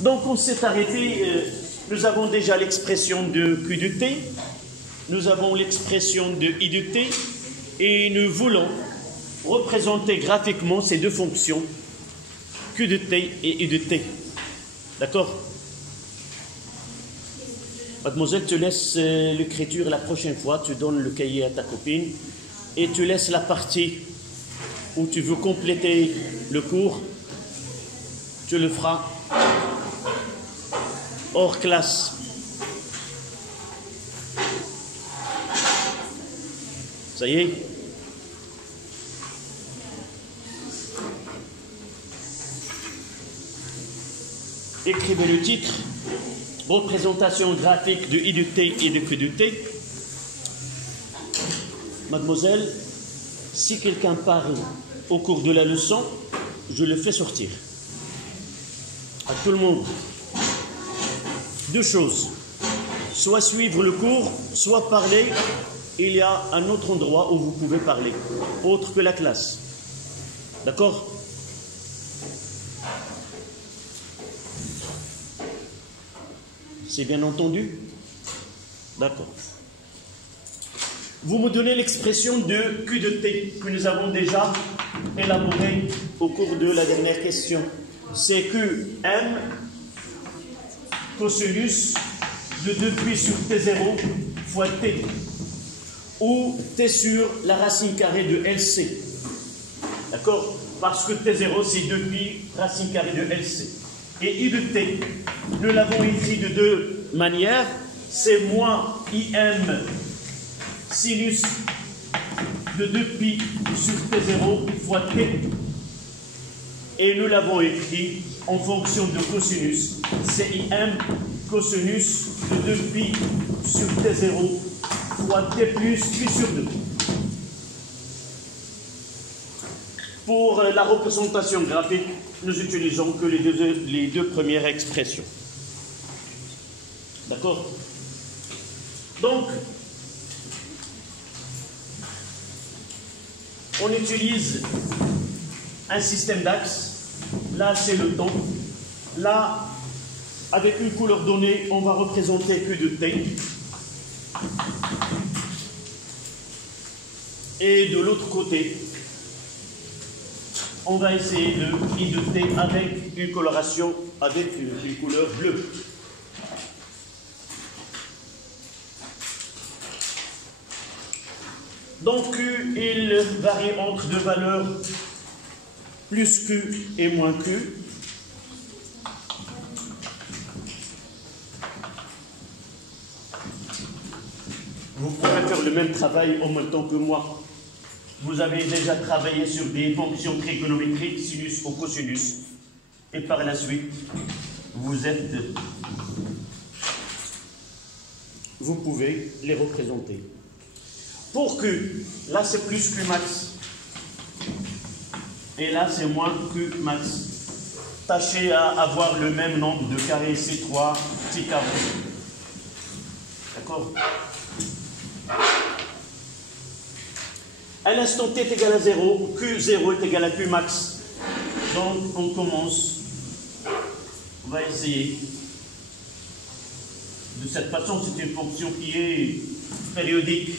Donc on s'est arrêté, nous avons déjà l'expression de Q de T, nous avons l'expression de I de T, et nous voulons représenter graphiquement ces deux fonctions, Q de T et I de T. D'accord? Mademoiselle, tu laisses l'écriture la prochaine fois, tu donnes le cahier à ta copine, et tu laisses la partie où tu veux compléter le cours, tu le feras hors classe. Ça y est? Écrivez le titre, représentation graphique de I de T et de Q de T. Mademoiselle, si quelqu'un parle au cours de la leçon, je le fais sortir. À tout le monde. Deux choses. Soit suivre le cours, soit parler. Il y a un autre endroit où vous pouvez parler, autre que la classe. D'accord? C'est bien entendu? D'accord. Vous me donnez l'expression de Q de T que nous avons déjà élaborée au cours de la dernière question. C'est QM cosinus de 2π sur T0 fois T, ou T sur la racine carrée de LC. D'accord? Parce que T0 c'est 2π racine carrée de LC. Et I de T, nous l'avons écrit de deux manières. C'est moins IM sinus de 2π sur T0 fois T. Et nous l'avons écrit en fonction de cosinus. C'est IM cosinus de 2π sur T0 fois T plus π sur 2. Pour la représentation graphique, nous utilisons que les deux premières expressions. D'accord? Donc, on utilise un système d'axes. Là, c'est le temps. Là, avec une couleur donnée, on va représenter Q de T. Et de l'autre côté, on va essayer de I de T avec une coloration, avec une couleur bleue. Donc Q, il varie entre deux valeurs, plus Q et moins Q. Vous pouvez faire le même travail en même temps que moi. Vous avez déjà travaillé sur des fonctions trigonométriques, sinus ou cosinus, et par la suite, vous pouvez les représenter. Pour Q, là c'est plus Q max, et là c'est moins Q max. Tâchez à avoir le même nombre de carrés C3, petit carré. D'accord? À l'instant t est égal à 0, Q0 est égal à Q max. Donc on commence, on va essayer. De cette façon, c'est une fonction qui est périodique,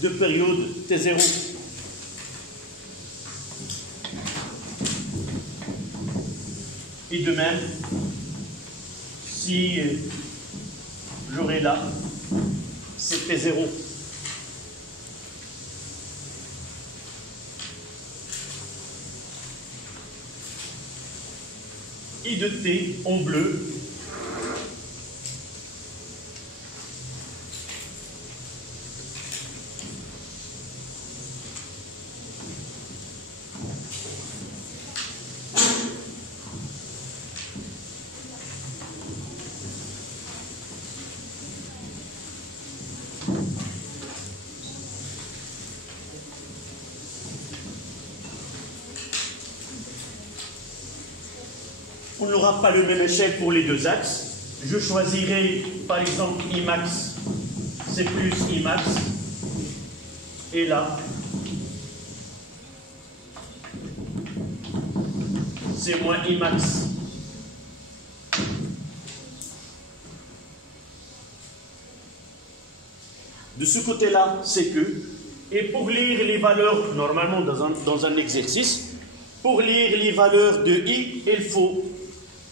de période T0. Et de même, si j'aurais là, c'est T0. I de T en bleu. On n'aura pas le même échelle pour les deux axes. Je choisirai par exemple Imax, c'est plus Imax. Et là, c'est moins Imax. De ce côté-là, c'est que. Et pour lire les valeurs, normalement dans un exercice, pour lire les valeurs de I, il faut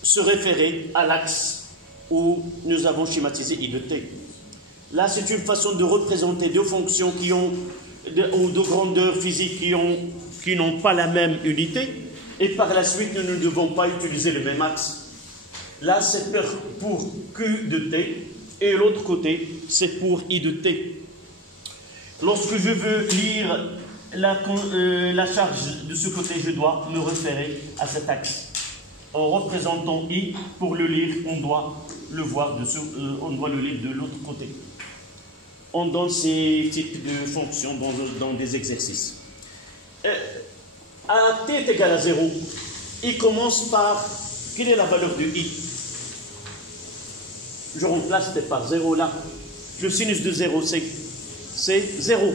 se référer à l'axe où nous avons schématisé I de t. Là, c'est une façon de représenter deux fonctions ou deux grandeurs physiques qui n'ont pas la même unité, et par la suite, nous ne devons pas utiliser le même axe. Là, c'est pour Q de t, et l'autre côté, c'est pour I de t. Lorsque je veux lire la charge de ce côté, je dois me référer à cet axe. En représentant I, pour le lire, on doit le voir, on doit le lire de l'autre côté. On donne ces types de fonctions dans des exercices. À t est égal à 0, I commence par... Quelle est la valeur de I? Je remplace t par 0 là. Le sinus de 0, c'est 0.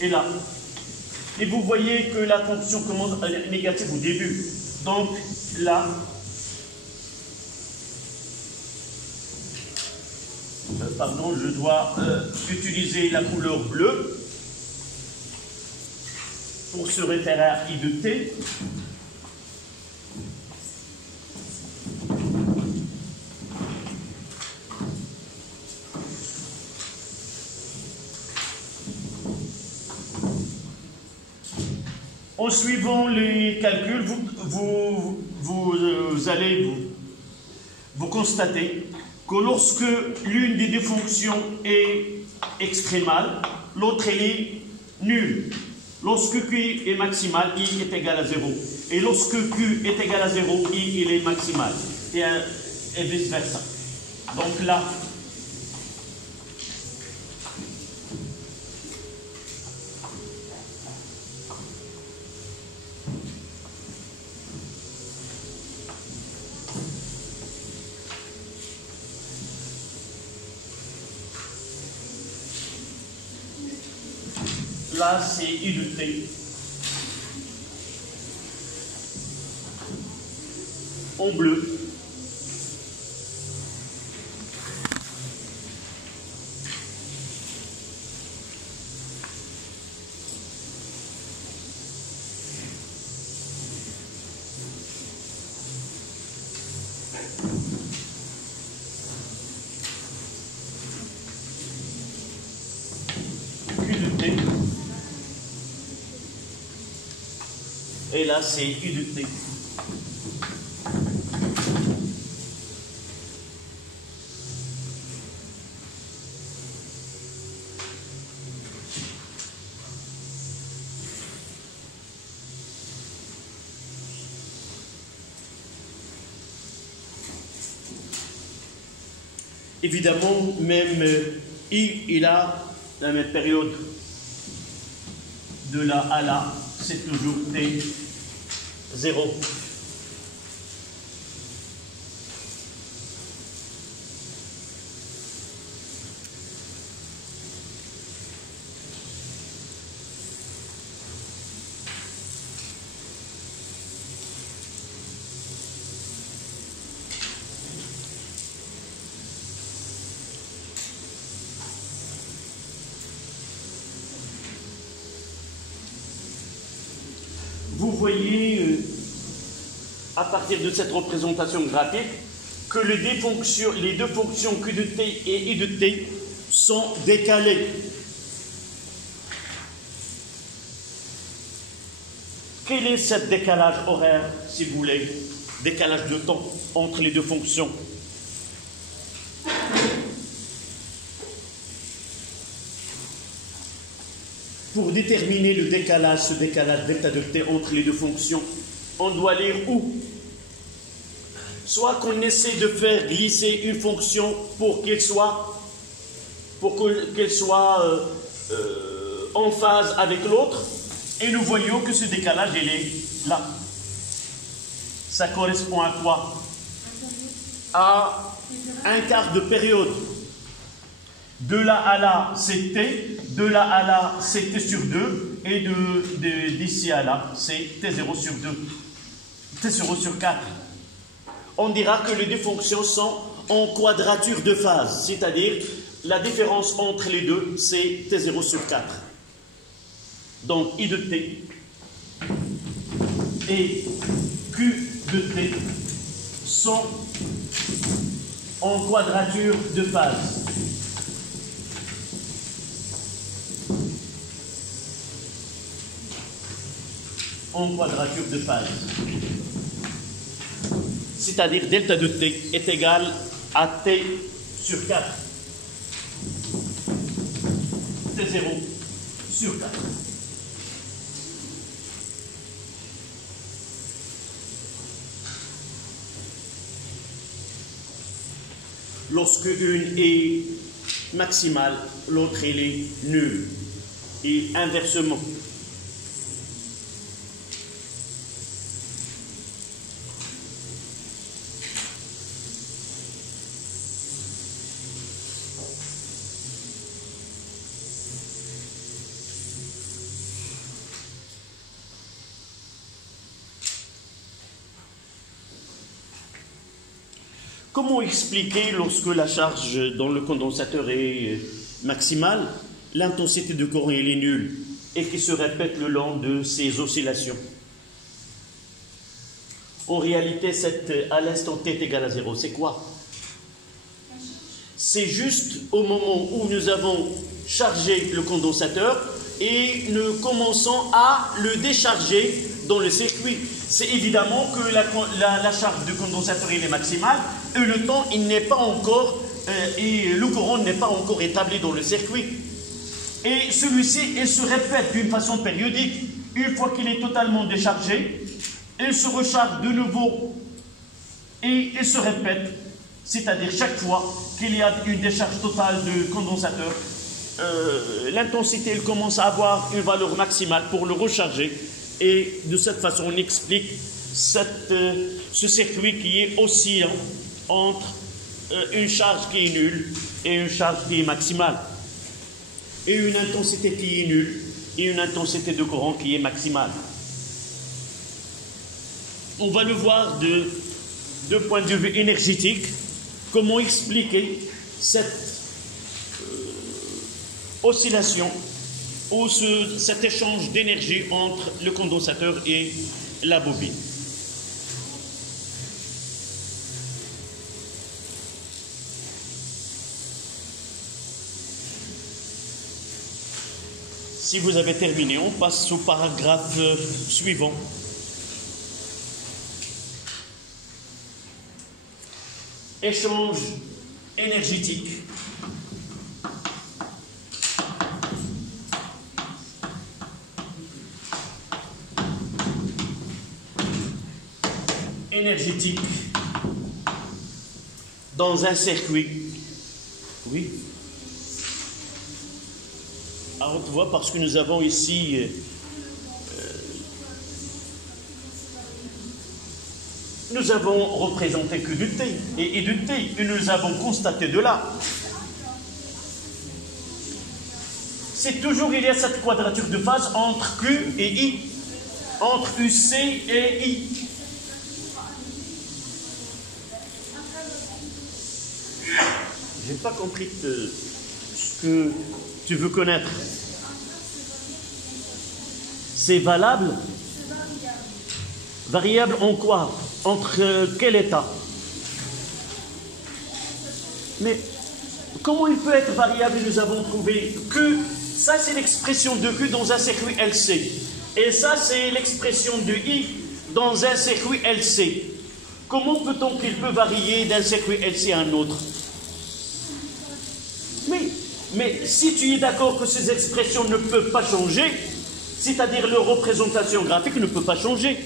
Et là. Et vous voyez que la fonction commence négative au début. Donc là, pardon, je dois utiliser la couleur bleue pour se référer à I de t. En suivant les calculs, vous allez vous constater que lorsque l'une des deux fonctions est extrémale, l'autre est nulle. Lorsque Q est maximal, I est égal à 0. Et lorsque Q est égal à 0, I il est maximal. Et vice-versa. Donc là, là, c'est I de t. En bleu. Q de t. Et là, c'est U de t. Évidemment, même I, il a la même période de là à là, c'est toujours t 0. Vous voyez, à partir de cette représentation graphique, que les deux fonctions Q de t et I de t sont décalées. Quel est ce décalage horaire, si vous voulez, décalage de temps entre les deux fonctions? Pour déterminer le décalage, ce décalage delta de t entre les deux fonctions, on doit lire où? Soit qu'on essaie de faire glisser une fonction pour qu'elle soit en phase avec l'autre, et nous voyons que ce décalage, il est là. Ça correspond à quoi? À un quart de période. De là à là, c'est t. De là à là, c'est t sur 2. Et d'ici à là, c'est t0 sur 2. t0 sur 4. On dira que les deux fonctions sont en quadrature de phase. C'est-à-dire, la différence entre les deux, c'est T0 sur 4. Donc I de T et Q de T sont en quadrature de phase. En quadrature de phase. C'est-à-dire delta de T est égal à T sur 4. T0 sur 4. Lorsque une est maximale, l'autre elle est nulle. Et inversement. Comment expliquer lorsque la charge dans le condensateur est maximale, l'intensité de courant elle est nulle et qui se répète le long de ces oscillations? En réalité, à l'instant t est égal à 0, c'est quoi? C'est juste au moment où nous avons chargé le condensateur et nous commençons à le décharger dans le circuit. C'est évidemment que la charge du condensateur est maximale et le temps il n'est pas encore et le courant n'est pas encore établi dans le circuit. Et celui-ci il se répète d'une façon périodique. Une fois qu'il est totalement déchargé, il se recharge de nouveau et il se répète. C'est-à-dire chaque fois qu'il y a une décharge totale du condensateur, l'intensité elle commence à avoir une valeur maximale pour le recharger. Et de cette façon, on explique ce circuit qui est oscillant entre une charge qui est nulle et une charge qui est maximale. Et une intensité qui est nulle et une intensité de courant qui est maximale. On va le voir de point de vue énergétique, comment expliquer cette oscillation ou cet échange d'énergie entre le condensateur et la bobine. Si vous avez terminé, on passe au paragraphe suivant. Échange énergétique. Énergétique dans un circuit. Oui. Alors tu vois, parce que nous avons ici nous avons représenté que du T et du T et nous avons constaté de là. C'est toujours il y a cette quadrature de phase entre Q et I, entre UC et I. Je n'ai pas compris ce que tu veux connaître. C'est valable? Variable en quoi? Entre quel état? Mais comment il peut être variable? Nous avons trouvé que ça c'est l'expression de Q dans un circuit LC. Et ça c'est l'expression de I dans un circuit LC. Comment peut-on qu'il peut varier d'un circuit LC à un autre? Mais si tu es d'accord que ces expressions ne peuvent pas changer, c'est-à-dire leur représentation graphique ne peut pas changer,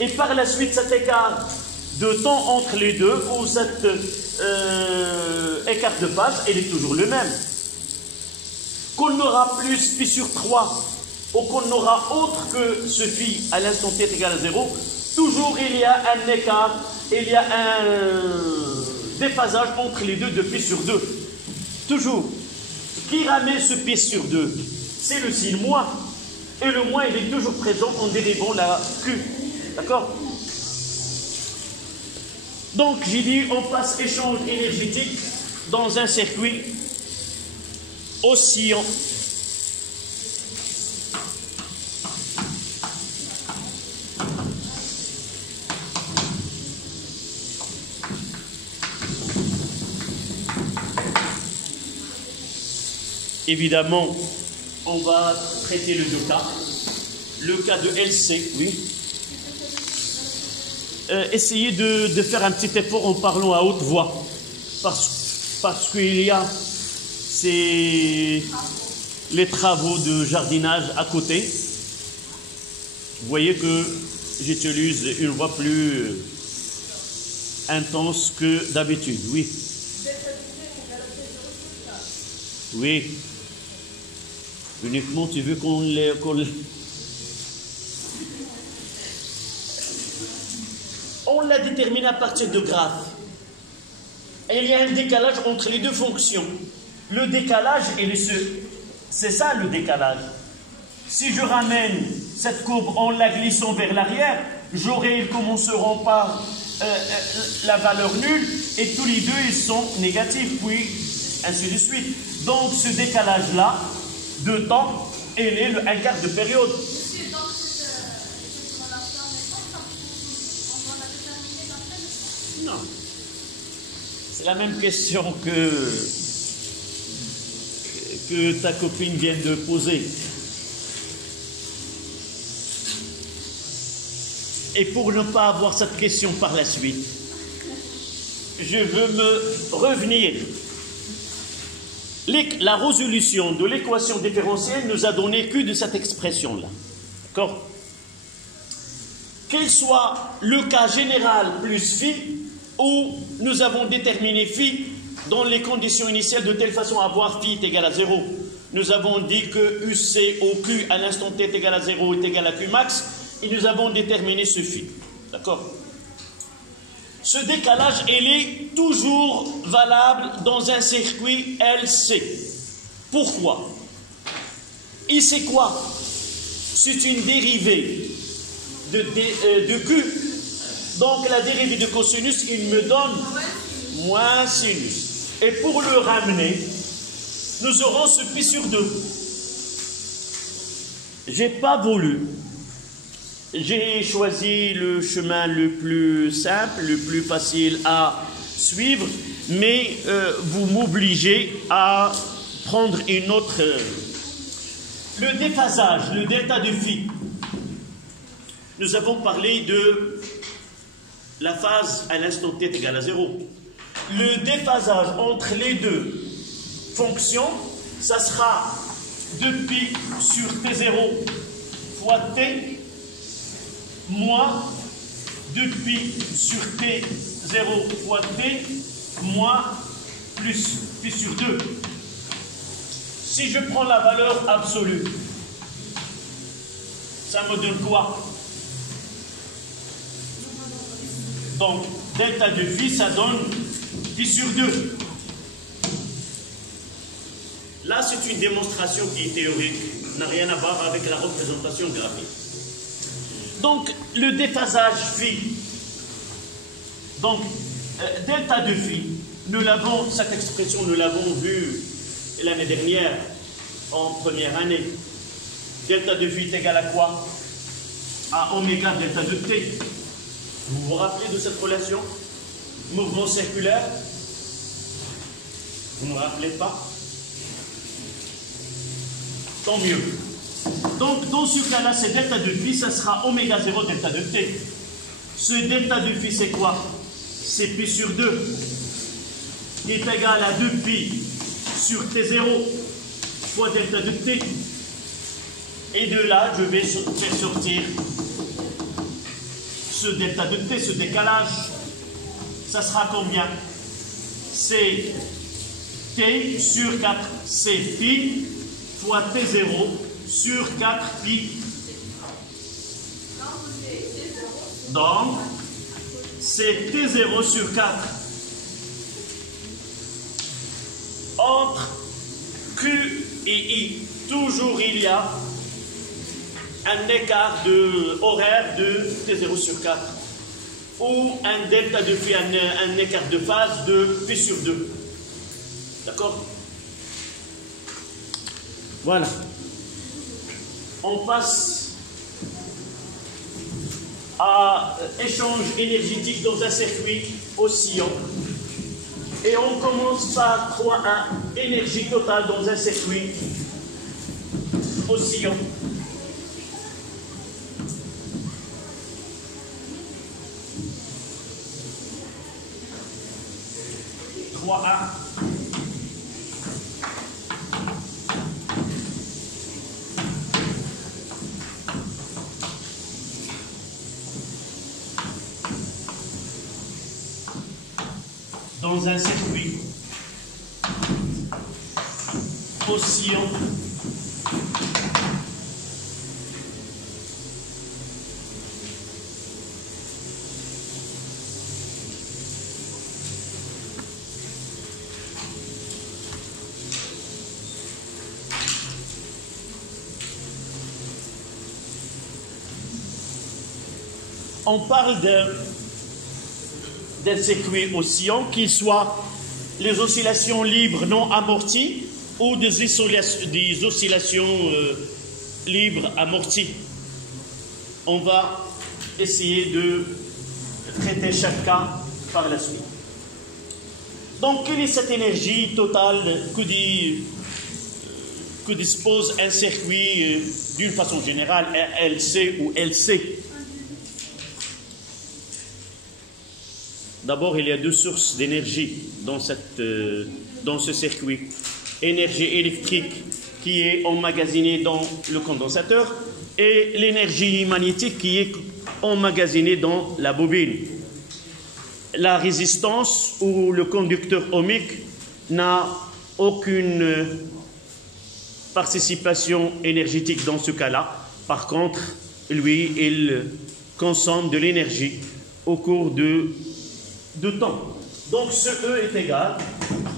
et par la suite cet écart de temps entre les deux, ou cet écart de phase, il est toujours le même. Qu'on aura plus pi sur 3, ou qu'on aura autre que ce phi à l'instant t est égal à 0, toujours il y a un écart, il y a un déphasage entre les deux de pi sur 2. Toujours. Qui ramène ce pi sur 2? C'est le signe moins. Et le moins, il est toujours présent en dérivant la Q. D'accord? Donc, j'ai dit, on passe échange énergétique dans un circuit oscillant évidemment, on va traiter le deux cas. Le cas de LC, oui. Essayez de faire un petit effort en parlant à haute voix. Parce qu'il y a les travaux de jardinage à côté. Vous voyez que j'utilise une voix plus intense que d'habitude, oui. Oui. Uniquement, tu veux qu'on on l'a déterminé à partir de graphes. Et il y a un décalage entre les deux fonctions. Le décalage, c'est ça le décalage. Si je ramène cette courbe en la glissant vers l'arrière, ils commenceront par la valeur nulle, et tous les deux, ils sont négatifs, puis ainsi de suite. Donc, ce décalage-là, de temps, il est un quart de période. Non. C'est la même question que ta copine vient de poser. Et pour ne pas avoir cette question par la suite, je veux me revenir. La résolution de l'équation différentielle nous a donné que de cette expression-là. D'accord? Quel soit le cas général plus phi, où nous avons déterminé phi dans les conditions initiales de telle façon à avoir phi est égal à 0. Nous avons dit que UC au Q à l'instant t est égal à 0 est égal à Q max, et nous avons déterminé ce phi. D'accord? Ce décalage, il est toujours valable dans un circuit LC. Pourquoi? Et c'est quoi? C'est une dérivée de Q. Donc la dérivée de cosinus, il me donne moins sinus. Et pour le ramener, nous aurons ce pi sur 2. J'ai pas voulu. J'ai choisi le chemin le plus simple, le plus facile à suivre, mais vous m'obligez à prendre une autre. Le déphasage, le delta de phi. Nous avons parlé de la phase à l'instant t est égal à 0. Le déphasage entre les deux fonctions, ça sera 2pi sur t0 fois t moins 2pi sur t0 fois t moins plus pi sur 2. Si je prends la valeur absolue, ça me donne quoi? Donc, delta de phi, ça donne pi sur 2. Là, c'est une démonstration qui est théorique, n'a rien à voir avec la représentation graphique. Donc, le déphasage phi, donc, delta de phi, cette expression, nous l'avons vue l'année dernière, en première année. Delta de phi est égal à quoi? À oméga delta de t. Vous vous rappelez de cette relation? Mouvement circulaire? Vous ne me rappelez pas? Tant mieux. Donc, dans ce cas-là, c'est delta de phi, ça sera oméga 0 delta de t. Ce delta de phi, c'est quoi? C'est pi sur 2, qui est égal à 2pi sur t0 fois delta de t. Et de là, je vais faire sortir ce delta de t, ce décalage. Ça sera combien? C'est t sur 4, c'est pi fois t0 sur 4pi. Donc, c'est t0 sur 4. Entre Q et I, toujours il y a un écart horaire de t0 sur 4. Ou un delta de phi, un écart de phase de pi sur 2. D'accord? Voilà. On passe à échange énergétique dans un circuit oscillant. Et on commence par 3A, énergie totale dans un circuit oscillant. Dans un circuit oscillant, on parle d'un circuit oscillant, qu'il soit les oscillations libres non amorties ou des oscillations libres amorties. On va essayer de traiter chaque cas par la suite. Donc, quelle est cette énergie totale que dispose un circuit d'une façon générale, RLC ou LC? D'abord, il y a deux sources d'énergie dans ce circuit. Énergie électrique qui est emmagasinée dans le condensateur et l'énergie magnétique qui est emmagasinée dans la bobine. La résistance ou le conducteur ohmique n'a aucune participation énergétique dans ce cas-là. Par contre, lui, il consomme de l'énergie au cours de temps. Donc ce E est égal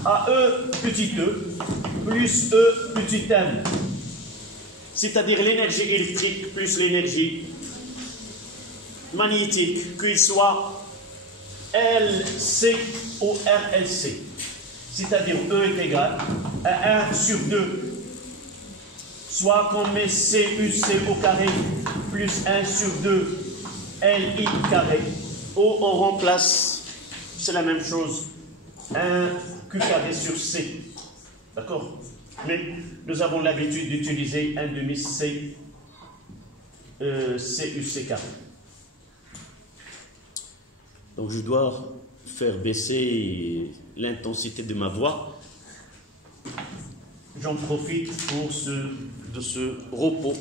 à E petit e plus E petit m, c'est-à-dire l'énergie électrique plus l'énergie magnétique, qu'il soit LC ou RLC, c'est-à-dire E est égal à 1 sur 2, soit qu'on met CUC au carré plus 1 sur 2 LI carré, ou on remplace. C'est la même chose, 1 Q carré sur C, d'accord? Mais nous avons l'habitude d'utiliser 1 demi C, CUC carré. Donc je dois faire baisser l'intensité de ma voix. J'en profite de ce repos.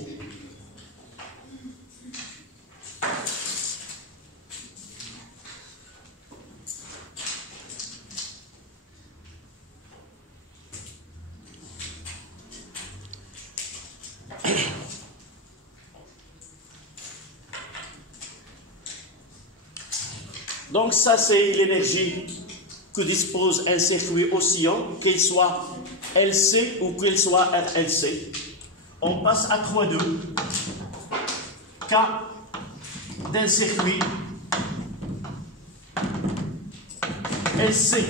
Donc ça, c'est l'énergie que dispose un circuit oscillant, qu'il soit LC ou qu'il soit RLC. On passe à 3,2. Cas d'un circuit LC.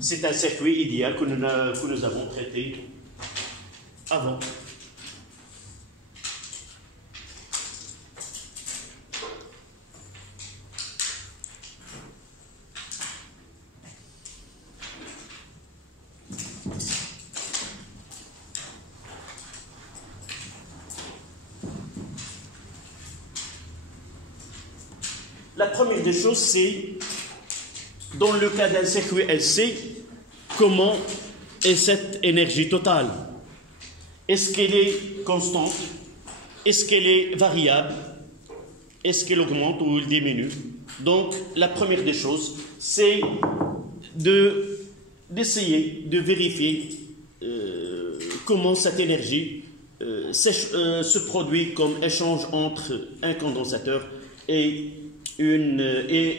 C'est un circuit idéal que nous avons traité avant. La première des choses, c'est, dans le cas d'un circuit LC, comment est cette énergie totale? Est-ce qu'elle est constante? Est-ce qu'elle est variable? Est-ce qu'elle augmente ou elle diminue? Donc, la première des choses, c'est d'essayer de vérifier comment cette énergie se produit comme échange entre un condensateur et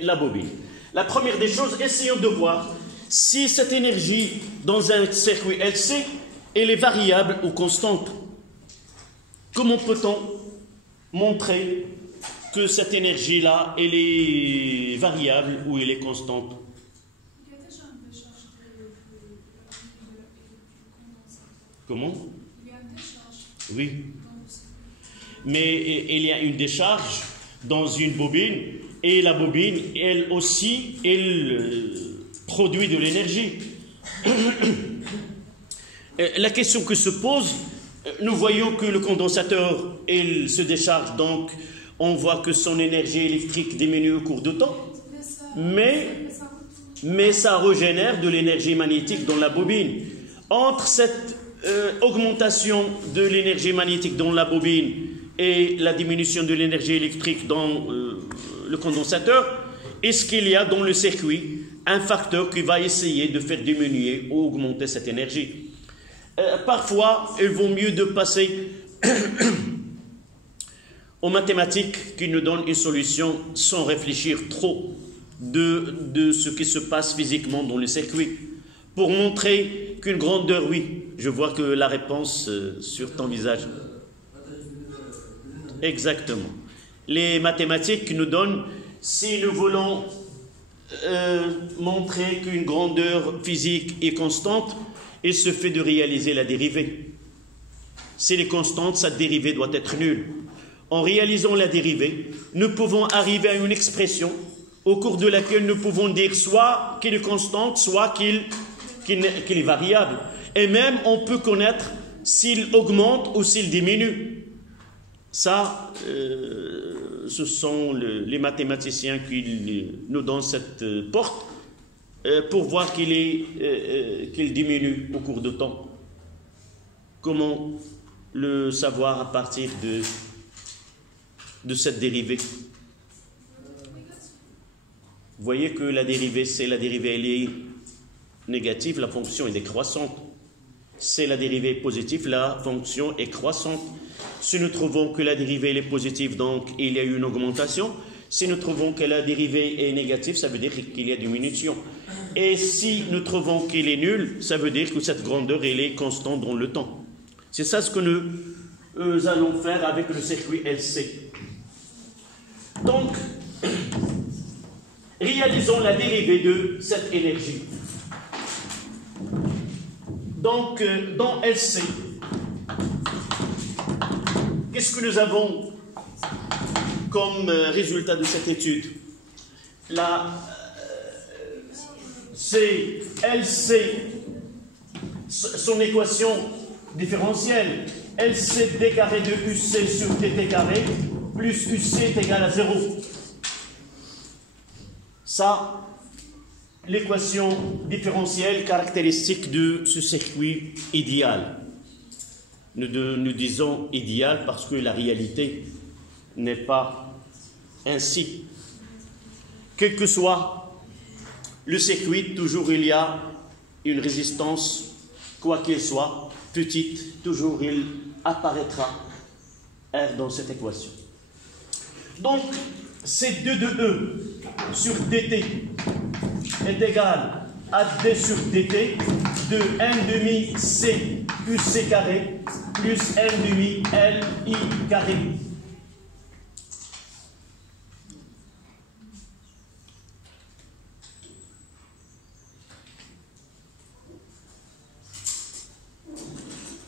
la bobine. La première des choses, essayons de voir si cette énergie dans un circuit LC, elle est variable ou constante. Comment peut-on montrer que cette énergie-là, elle est variable ou elle est constante? Comment? Oui. Mais il y a une décharge dans une bobine, et la bobine, elle aussi, elle produit de l'énergie. La question que se pose, nous voyons que le condensateur, il se décharge, donc on voit que son énergie électrique diminue au cours du temps, mais ça régénère de l'énergie magnétique dans la bobine. Entre cette augmentation de l'énergie magnétique dans la bobine et la diminution de l'énergie électrique dans le condensateur, est-ce qu'il y a dans le circuit un facteur qui va essayer de faire diminuer ou augmenter cette énergie? Parfois, il vaut mieux de passer aux mathématiques qui nous donnent une solution sans réfléchir trop de ce qui se passe physiquement dans le circuit. Pour montrer qu'une grandeur, oui, je vois que la réponse sur ton visage. Exactement. Les mathématiques nous donnent, si nous voulons montrer qu'une grandeur physique est constante, il se fait de réaliser la dérivée. Si elle est constante, sa dérivée doit être nulle. En réalisant la dérivée, nous pouvons arriver à une expression au cours de laquelle nous pouvons dire soit qu'elle est constante, soit qu'elle est variable. Et même, on peut connaître s'il augmente ou s'il diminue. Ça, ce sont les mathématiciens qui nous donnent cette porte pour voir qu'il diminue au cours du temps. Comment le savoir à partir de cette dérivée? Vous voyez que la dérivée, c'est la dérivée, elle est négative, la fonction est décroissante. C'est la dérivée positive, la fonction est croissante. Si nous trouvons que la dérivée elle est positive, donc il y a une augmentation. Si nous trouvons que la dérivée est négative, ça veut dire qu'il y a diminution. Et si nous trouvons qu'il est nul, ça veut dire que cette grandeur elle est constante dans le temps. C'est ça ce que nous allons faire avec le circuit LC. Donc, réalisons la dérivée de cette énergie. Donc, dans LC, qu'est-ce que nous avons comme résultat de cette étude? Là, c'est LC, son équation différentielle, LC d carré de UC sur dt carré, plus UC est égal à 0. Ça, l'équation différentielle caractéristique de ce circuit idéal. Nous disons idéal parce que la réalité n'est pas ainsi. Quel que soit le circuit, toujours il y a une résistance, quoi qu'elle soit, petite, toujours il apparaîtra R dans cette équation. Donc, c'est 2 de E sur dt est égal à d sur dt de 1,5 c UC carré plus 1,5 LI carré.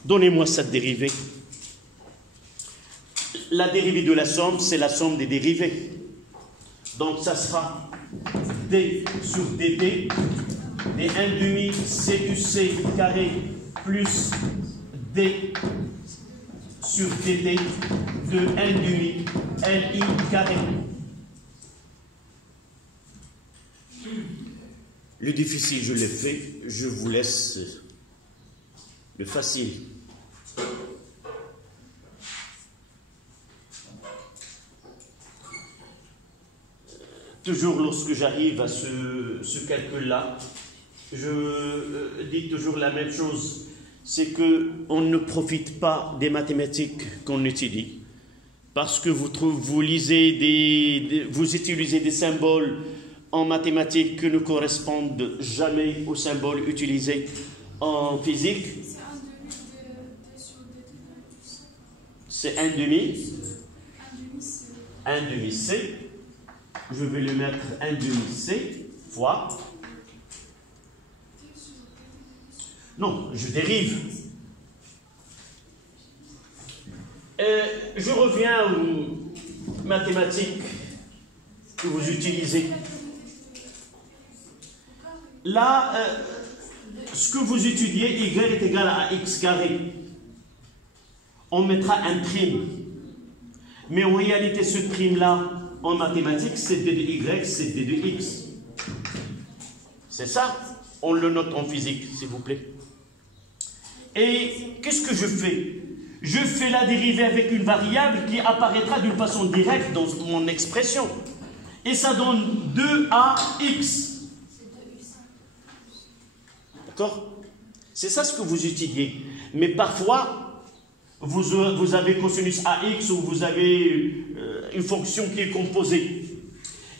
Donnez-moi cette dérivée. La dérivée de la somme, c'est la somme des dérivées. Donc, ça sera d sur dt des 1,5 CUC carré plus d sur dt de 1,5 LI carré. Le difficile, je l'ai fait. Je vous laisse le facile. Toujours lorsque j'arrive à ce calcul-là, je dis toujours la même chose, c'est qu'on ne profite pas des mathématiques qu'on étudie, parce que vous utilisez des symboles en mathématiques qui ne correspondent jamais aux symboles utilisés en physique. C'est 1,5 C. Je vais le mettre 1,5 C fois. Non, je dérive. Je reviens aux mathématiques que vous utilisez. Là, ce que vous étudiez, y est égal à x carré. On mettra un prime. Mais en réalité, ce prime-là, en mathématiques, c'est d de y, c'est d de x. C'est ça. On le note en physique, s'il vous plaît. Et qu'est-ce que je fais? Je fais la dérivée avec une variable qui apparaîtra d'une façon directe dans mon expression. Et ça donne 2ax. D'accord? C'est ça ce que vous étudiez. Mais parfois, vous avez cosinus ax ou vous avez une fonction qui est composée.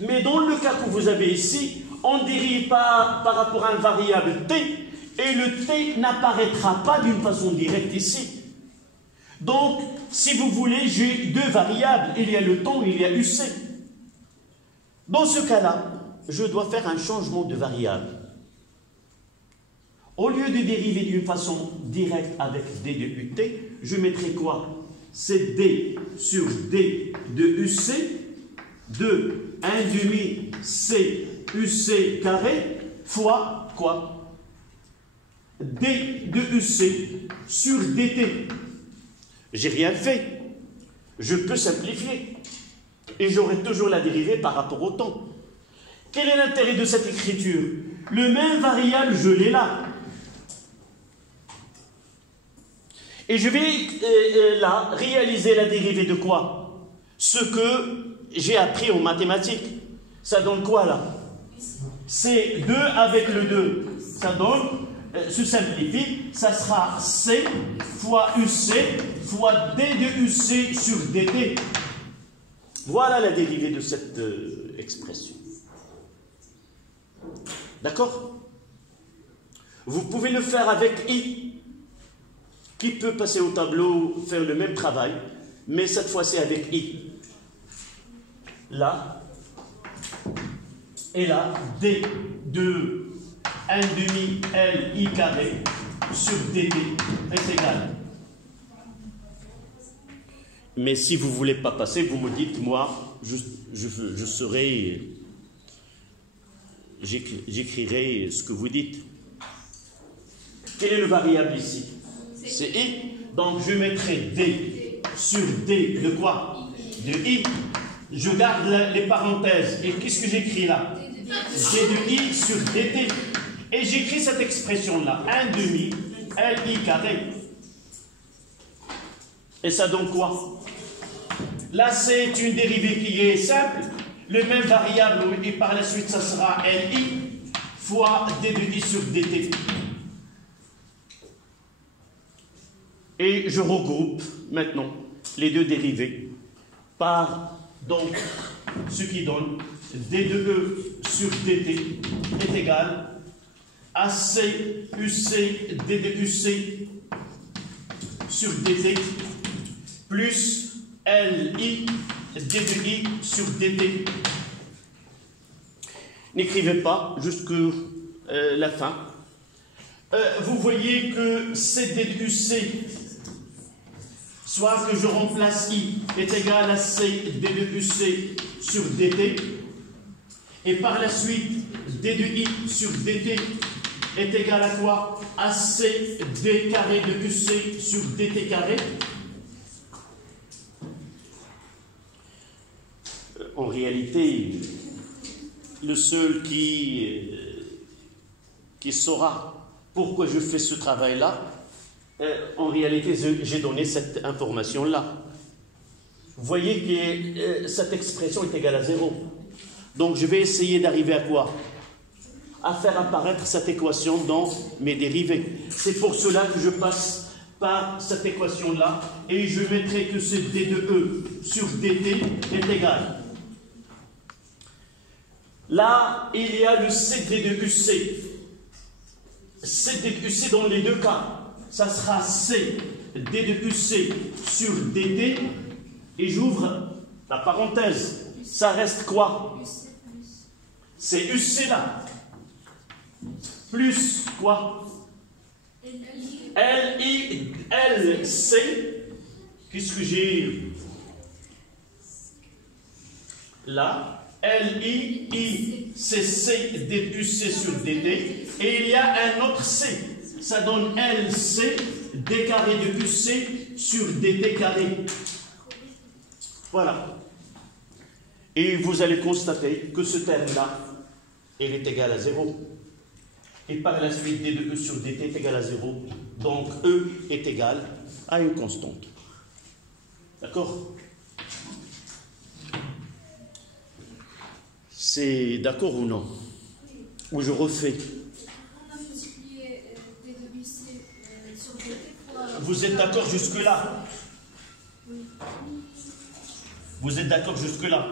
Mais dans le cas que vous avez ici, on dérive par rapport à une variable t, et le t n'apparaîtra pas d'une façon directe ici. Donc, si vous voulez, j'ai deux variables. Il y a le temps, il y a uc. Dans ce cas-là, je dois faire un changement de variable. Au lieu de dériver d'une façon directe avec d de ut, je mettrai quoi? C'est d sur d de uc de 1 demi c uc carré fois quoi? D de uc sur dt. J'ai rien fait. Je peux simplifier. Et j'aurai toujours la dérivée par rapport au temps. Quel est l'intérêt de cette écriture? Le même variable, je l'ai là. Et je vais là réaliser la dérivée de quoi? Ce que j'ai appris en mathématiques. Ça donne quoi là? C'est 2 avec le 2. Ça donne, se simplifie, ça sera C fois UC fois D de UC sur DT. Voilà la dérivée de cette expression. D'accord? Vous pouvez le faire avec I, qui peut passer au tableau, faire le même travail, mais cette fois-ci avec I. Là, et là, D de 1 demi L I carré sur DT est égal. Mais si vous ne voulez pas passer, vous me dites, moi, je serai, j'écrirai ce que vous dites. Quelle est le variable ici? C'est I. Donc je mettrai D sur D de quoi? De I. Je garde les parenthèses. Et qu'est-ce que j'écris là? D de I sur dt. Et j'écris cette expression-là. 1 demi Li carré. Et ça donne quoi? Là, c'est une dérivée qui est simple. Le même variable, et par la suite, ça sera Li fois D de I sur dt. Et je regroupe maintenant les deux dérivés par donc ce qui donne D de E sur dt est égal à C UC D de UC sur dt plus Li D de I sur dt. N'écrivez pas jusqu'à la fin. Vous voyez que C D de UC, soit que je remplace I, est égal à C D de UC sur dt, et par la suite, D de I sur dt est égal à quoi? À C D carré de UC sur dt carré. En réalité, le seul qui saura pourquoi je fais ce travail-là, en réalité, j'ai donné cette information-là. Vous voyez que cette expression est égale à 0. Donc, je vais essayer d'arriver à quoi? À faire apparaître cette équation dans mes dérivés. C'est pour cela que je passe par cette équation-là et je mettrai que ce D de E sur dt est égal. Là, il y a le CD de UC. CD de UC dans les deux cas. Ça sera C D de UC sur dt, et j'ouvre la parenthèse. Ça reste quoi? C'est UC là. Plus quoi? LC Qu'est-ce que j'ai là? LI, c'est C, D plus C sur DT. Et il y a un autre C. Ça donne LC, D carré de plus C sur DT carré. Voilà. Et vous allez constater que ce terme-là, il est égal à 0. Et par la suite, D de E sur DT est égal à 0. Donc, E est égal à une constante. D'accord? C'est d'accord ou non? Ou je refais? On a multiplié D de UC sur DT pour... Vous êtes d'accord jusque-là? Oui. Vous êtes d'accord jusque-là?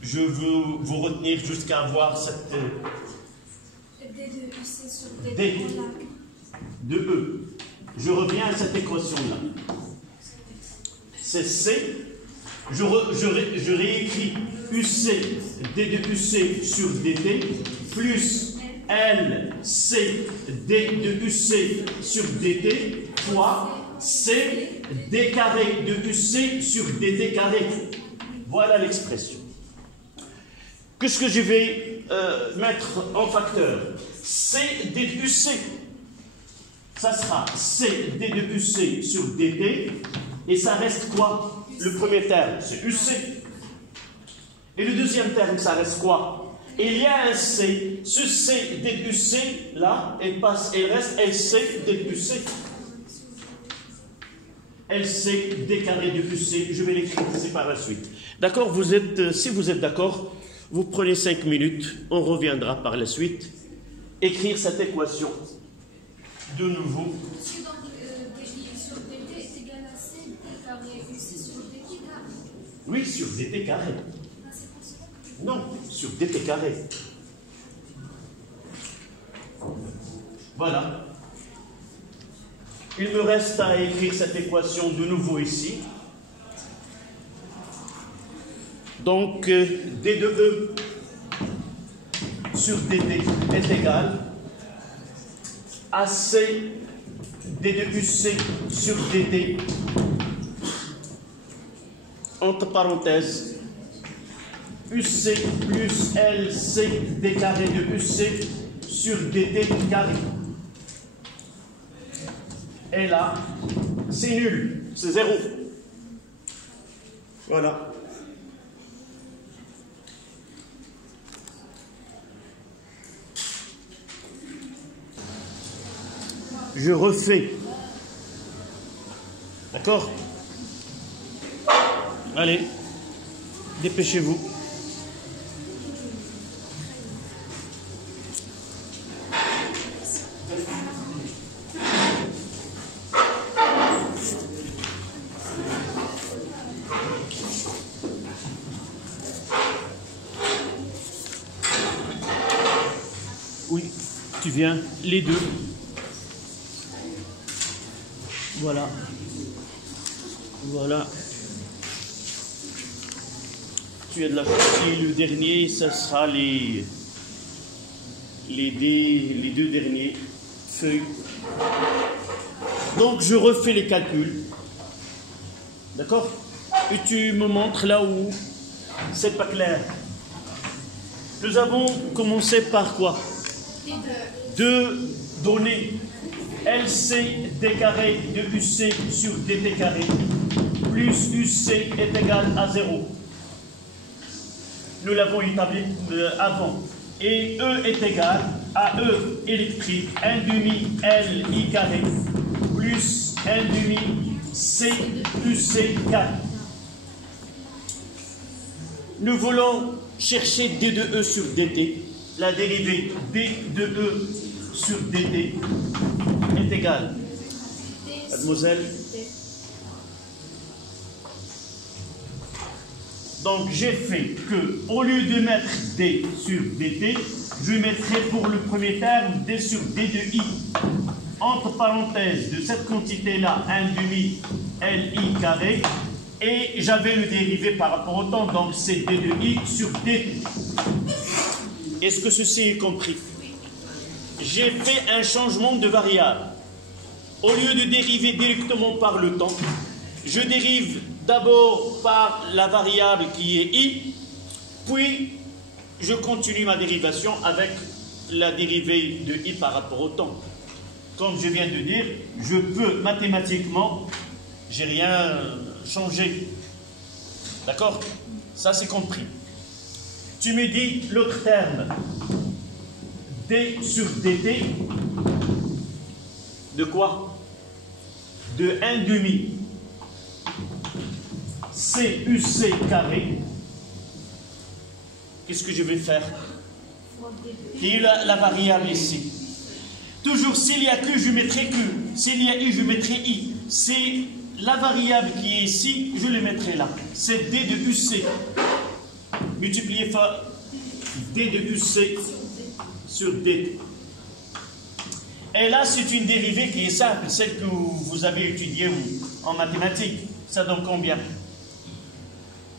Je veux vous retenir jusqu'à avoir cette D de UC sur DT D pour la... de E. Je reviens à cette équation-là. C'est C. Je réécris UC, D de UC sur DT, plus LC, D de UC sur DT, fois C, D carré de UC sur DT carré. Voilà l'expression. Qu'est-ce que je vais mettre en facteur? C, D de UC. Ça sera C, D de UC sur DT, et ça reste quoi? Le premier terme, c'est UC. Et le deuxième terme, ça reste quoi? Il y a un C. Ce C D de UC, là, il reste LC D de UC. LC D carré de UC. Je vais l'écrire ici par la suite. D'accord? Si vous êtes d'accord, vous prenez 5 minutes. On reviendra par la suite. Écrire cette équation de nouveau. Monsieur, donc, DI sur DT est égal à C, D carré, UC sur DT carré. Oui, sur DT carré. Ah, c'est pour cela que... Non, sur DT carré. Voilà. Il me reste à écrire cette équation de nouveau ici. Donc, D de E sur DT est égal à C D de UC sur DT, entre parenthèses, UC plus LC D carré de UC sur DT carré. Et là, c'est nul, c'est 0. Voilà. Je refais. D'accord? Allez, dépêchez-vous. Oui, tu viens, les deux. Voilà. Voilà. Tu as de la chance. Et le dernier, ça sera les deux derniers feuilles. Donc, je refais les calculs. D'accord? Et tu me montres là où c'est pas clair. Nous avons commencé par quoi? Deux données. LC D carré de UC sur DT carré plus UC est égal à 0. Nous l'avons établi avant. Et E est égal à E électrique 1 demi LI carré plus 1 demi C UC carré. Nous voulons chercher D de E sur DT. La dérivée D de E sur DT est égale, mademoiselle. Donc j'ai fait que, au lieu de mettre D sur DT, je mettrai pour le premier terme D sur D de I. Entre parenthèses de cette quantité-là, 1 demi LI carré, et j'avais le dérivé par rapport au temps, donc c'est D de I sur DT. Est-ce que ceci est compris? J'ai fait un changement de variable. Au lieu de dériver directement par le temps, je dérive d'abord par la variable qui est i, puis je continue ma dérivation avec la dérivée de i par rapport au temps. Comme je viens de dire, je peux mathématiquement, j'ai rien changé. D'accord? Ça c'est compris. Tu me dis l'autre terme, d sur dt, de quoi? De 1 demi CUC carré. Qu'est-ce que je vais faire? Qui est la variable ici? Toujours, s'il y a Q, je mettrai Q. S'il y a I, je mettrai I. C'est la variable qui est ici, je le mettrai là. C'est D de UC. Multiplié par D de UC sur D. Et là, c'est une dérivée qui est simple, celle que vous avez étudiée en mathématiques. Ça donne combien?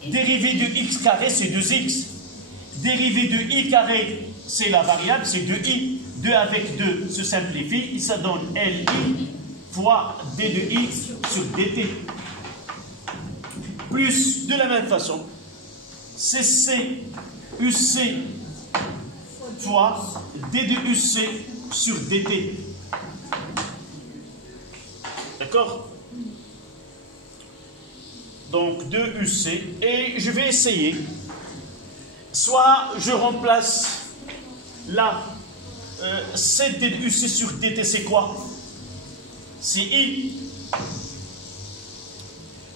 Dérivée de x carré, c'est 2x. Dérivée de i carré, c'est la variable, c'est 2i. 2 avec 2 se simplifie, et ça donne li fois d de i sur dt. Plus, de la même façon, cc uc fois d de uc sur dt. D'accord? Donc 2uc, et je vais essayer. Soit je remplace là, 7 d de uc sur dt, c'est quoi? C'est i.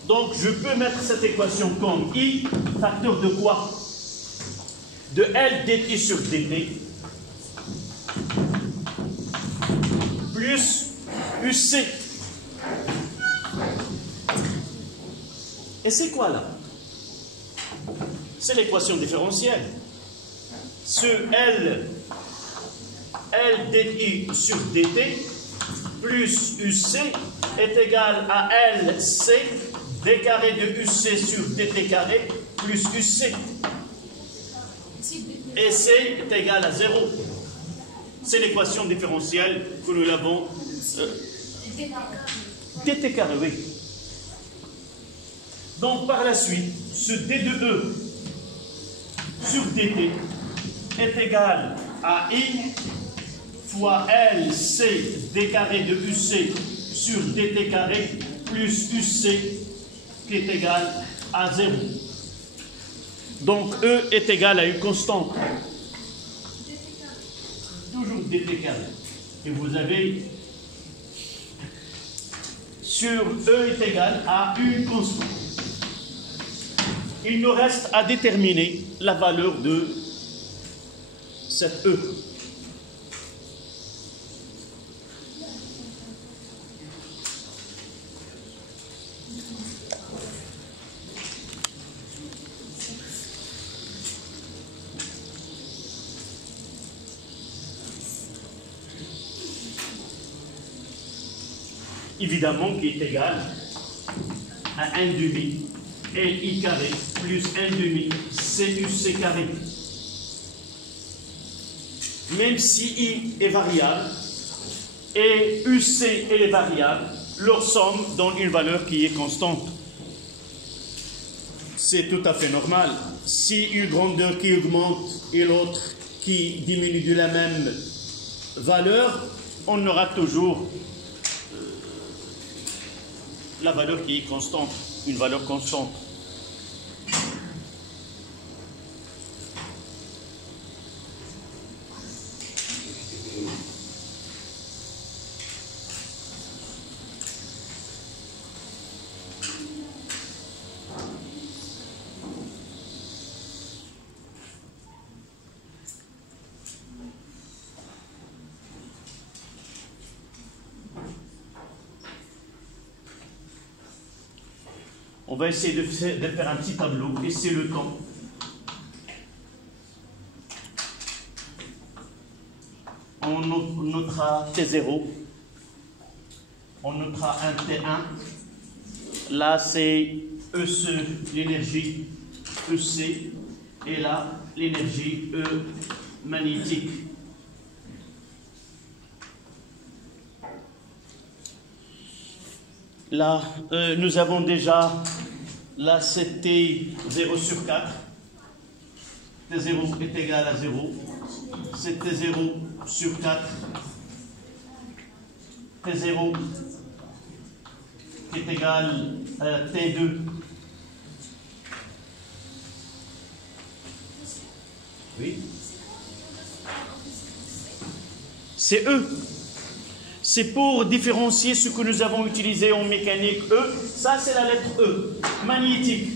Donc je peux mettre cette équation comme i, facteur de quoi? De L dt sur dt, plus uc. Et c'est quoi là? C'est l'équation différentielle. Ce L dt sur dt plus uc est égal à LC d carré de uc sur dt carré plus uc. Et c est égal à 0. C'est l'équation différentielle que nous l'avons. Dt carré, oui. Donc par la suite, ce d de e sur dt est égal à i fois LC d carré de UC sur dt carré plus UC qui est égal à 0. Donc E est égal à une constante. Toujours dt carré. Et vous avez sur E est égal à une constante. Il nous reste à déterminer la valeur de cette E. Évidemment, qui est égal à 1 demi LI carré plus 1 demi CUC carré. Même si I est variable et UC est variable, leur somme donne une valeur qui est constante. C'est tout à fait normal. Si une grandeur qui augmente et l'autre qui diminue de la même valeur, on aura toujours la valeur qui est constante, une valeur constante. On va essayer de faire un petit tableau, et c'est le temps. On notera T0, on notera un T1, là c'est EC, l'énergie EC, et là l'énergie E magnétique. Là, nous avons déjà, là c'était 0 sur 4. T0 est égal à 0. C'était 0 sur 4. T0 qui est égal à T2. Oui. C'est E. C'est pour différencier ce que nous avons utilisé en mécanique E. Ça, c'est la lettre E, magnétique.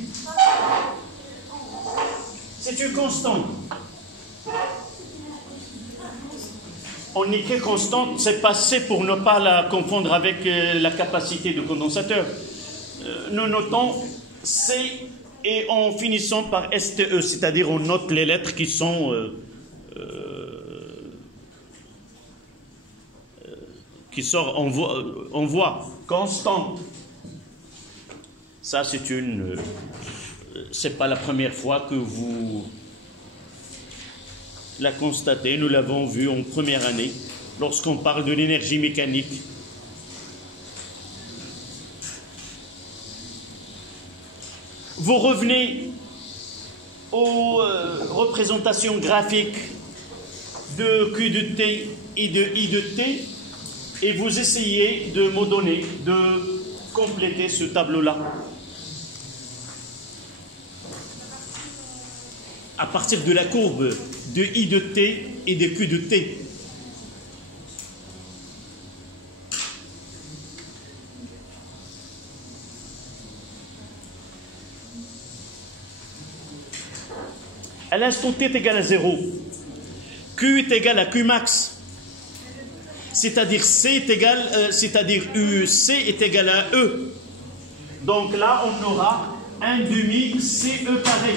C'est une constante. On écrit constante, c'est passé pour ne pas la confondre avec la capacité du condensateur. Nous notons C et en finissant par STE, c'est-à-dire on note les lettres qui sont qui sortent en voix constante. Ça, c'est pas la première fois que vous la constatez. Nous l'avons vu en première année, lorsqu'on parle de l'énergie mécanique. Vous revenez aux représentations graphiques de Q de T et de I de T et vous essayez de me donner, de compléter ce tableau-là. À partir de la courbe de I de T et de Q de T. À l'instant T est égal à 0. Q est égal à Q max. C'est-à-dire C est égal, C est égal à E. Donc là, on aura 1 demi CE carré.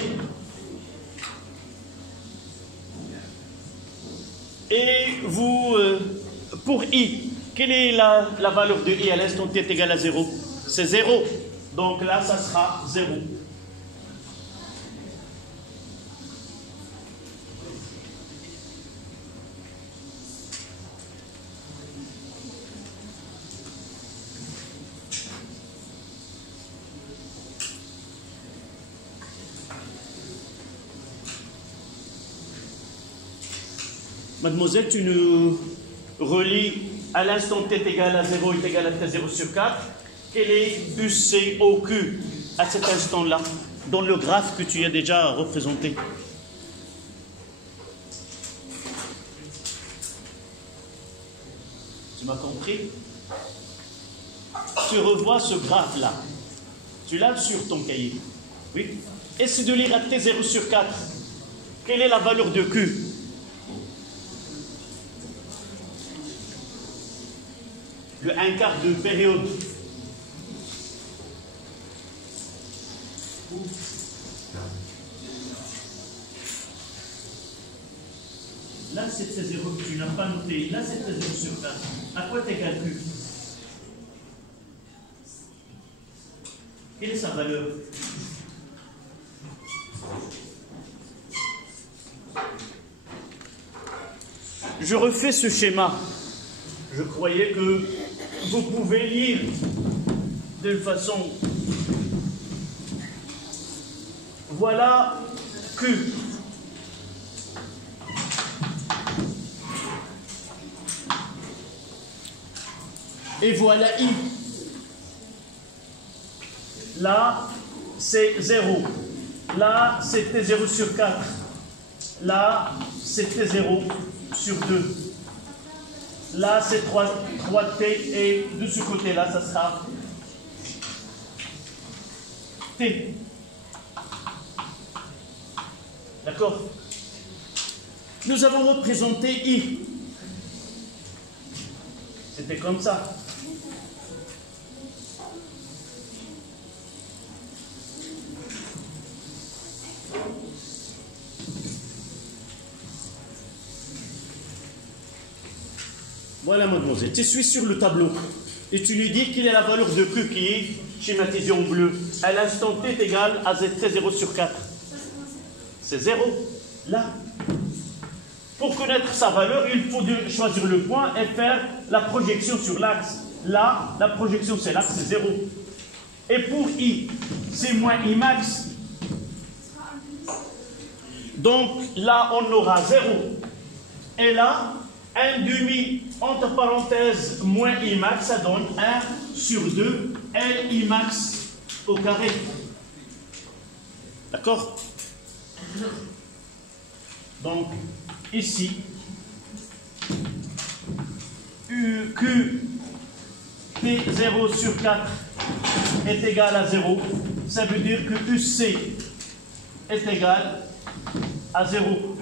Et vous, pour I, quelle est la valeur de I à l'instant T est égal à 0? C'est 0. Donc là, ça sera 0. Mademoiselle, tu nous relis à l'instant T est égal à 0 est égal à T0 sur 4. Quel est UC au Q à cet instant-là, dans le graphe que tu as déjà représenté? Tu m'as compris? Tu revois ce graphe-là. Tu l'as sur ton cahier. Oui. Essaie de lire à T0 sur 4. Quelle est la valeur de Q? Le 1/4 de période. Là, c'est 0 que tu n'as pas noté. Là, c'est 0 sur 4. À quoi t'es calculé? Quelle est sa valeur? Je refais ce schéma. Je croyais que vous pouvez lire d'une façon. Voilà Q. Et voilà I. Là, c'est 0. Là, c'était 0 sur 4. Là, c'était 0 sur 2. Là, c'est 3T et de ce côté-là, ça sera T. D'accord? Nous avons représenté I. C'était comme ça. Voilà, mademoiselle, tu suis sur le tableau et tu lui dis quelle est la valeur de Q qui est schématisée en bleu. À l'instant T est égal à Z0 sur 4. C'est 0. Là. Pour connaître sa valeur, il faut choisir le point et faire la projection sur l'axe. là, la projection c'est là, c'est 0. Et pour I, c'est moins I max. Donc là, on aura 0. Et là, 1 demi, entre parenthèses, moins I max, ça donne 1 sur 2, L I max au carré. D'accord? Donc, ici, Q T0 sur 4 est égal à 0. Ça veut dire que UC est égal à 0.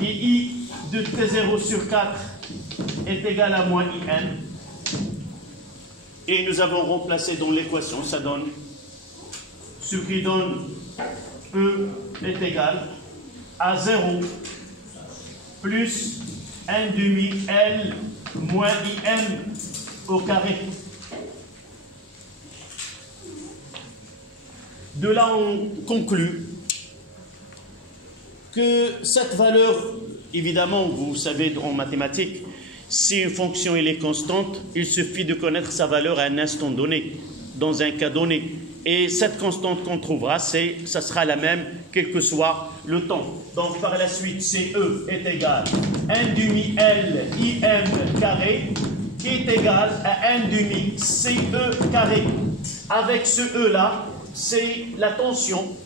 Et I de T0 sur 4 est égal à moins IN. Et nous avons remplacé dans l'équation, ça donne ce qui donne E est égal à 0 plus 1 demi L moins IN au carré. De là, on conclut que cette valeur, évidemment, vous savez en mathématiques, si une fonction elle est constante, il suffit de connaître sa valeur à un instant donné, dans un cas donné. Et cette constante qu'on trouvera, ça sera la même, quel que soit le temps. Donc par la suite, CE est égal à 1 demi L IM carré, qui est égal à 1 demi CE carré. Avec ce E là, c'est la tension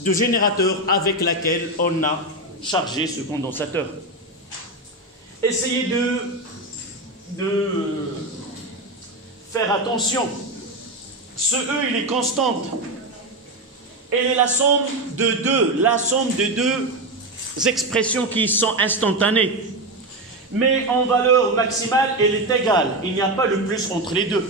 de générateur avec laquelle on a chargé ce condensateur. Essayez de faire attention. Ce E, il est constante. Elle est la somme de deux expressions qui sont instantanées. Mais en valeur maximale, elle est égale. Il n'y a pas le plus entre les deux.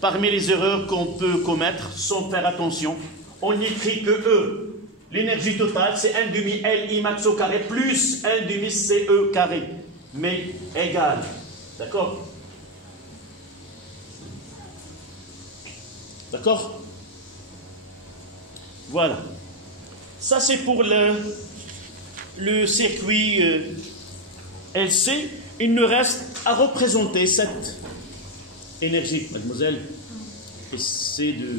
Parmi les erreurs qu'on peut commettre sans faire attention, on n'écrit que E. L'énergie totale, c'est 1 demi L I max au carré plus 1 demi CE carré. Mais égal. D'accord? D'accord? Voilà. Ça, c'est pour le circuit LC. Il nous reste à représenter cette énergie, mademoiselle. Essaie de...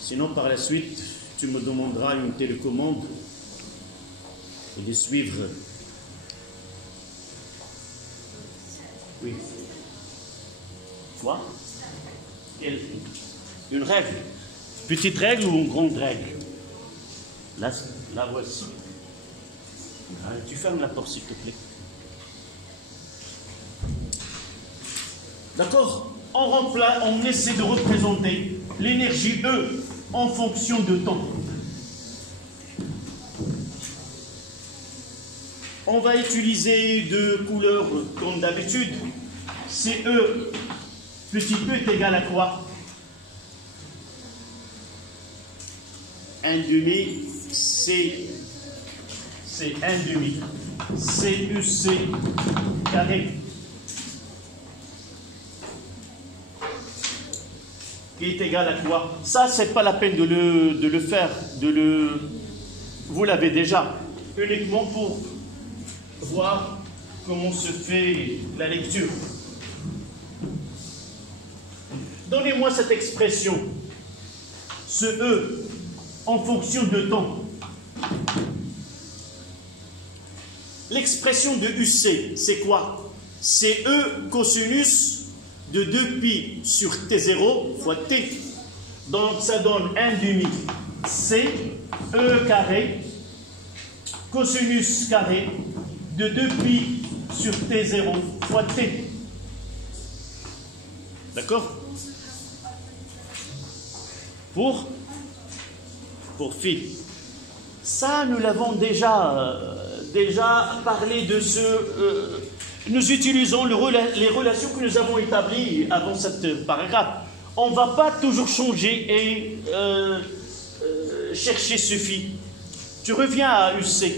Sinon, par la suite, tu me demanderas une télécommande et de suivre. Oui. Quoi? Une règle. Petite règle ou une grande règle? Là voici. Tu fermes la porte, s'il te plaît. D'accord? On essaie de représenter l'énergie E en fonction de temps. On va utiliser deux couleurs comme d'habitude. C'est E, petit e est égal à quoi? 1 demi, c'est 1 demi. CUC carré. Qui est égal à quoi? Ça, c'est pas la peine de le faire. Vous l'avez déjà. Uniquement pour voir comment se fait la lecture. Donnez-moi cette expression. Ce E en fonction de temps. L'expression de UC, c'est quoi? C'est E cosinus de 2pi sur T0 fois T. Donc ça donne 1 demi C E carré cosinus carré de 2pi sur T0 fois T. D'accord? Pour phi. Ça, nous l'avons déjà parlé de ce... nous utilisons les relations que nous avons établies avant cette paragraphe. On ne va pas toujours changer et chercher ce phi. Tu reviens à UC.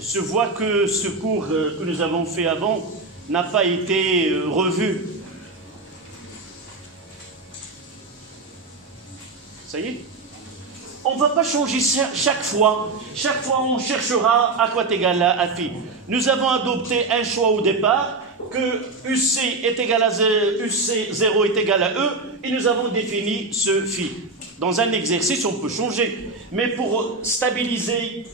Je vois que ce cours que nous avons fait avant n'a pas été revu. Ça y est? On on ne va pas changer chaque fois. Chaque fois, on cherchera à quoi est égal à phi. Nous avons adopté un choix au départ, que UC est égal à 0, UC0 est égal à E, et nous avons défini ce phi. Dans un exercice, on peut changer. Mais pour stabiliser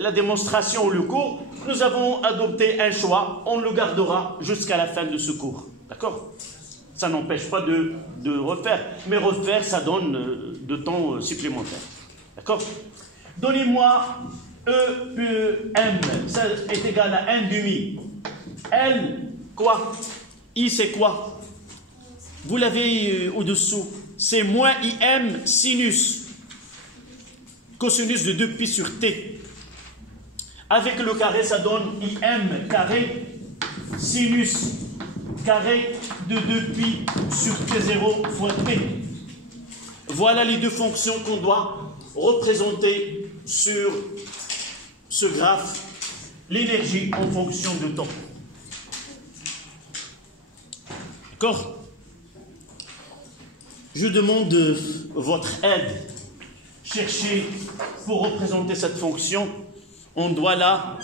la démonstration ou le cours, nous avons adopté un choix. On le gardera jusqu'à la fin de ce cours. D'accord ? Ça n'empêche pas de refaire. Mais refaire, ça donne de temps supplémentaire. D'accord ? Donnez-moi E, M. Ça est égal à 1 demi. L, quoi? I, c'est quoi? Vous l'avez au-dessous. C'est moins IM sinus. Cosinus de 2pi sur T. Avec le carré, ça donne IM carré sinus carré de 2pi sur T0 fois T. Voilà les deux fonctions qu'on doit représenter sur ce graphe. L'énergie en fonction de temps. D'accord? Je demande votre aide. Cherchez, pour représenter cette fonction, on doit la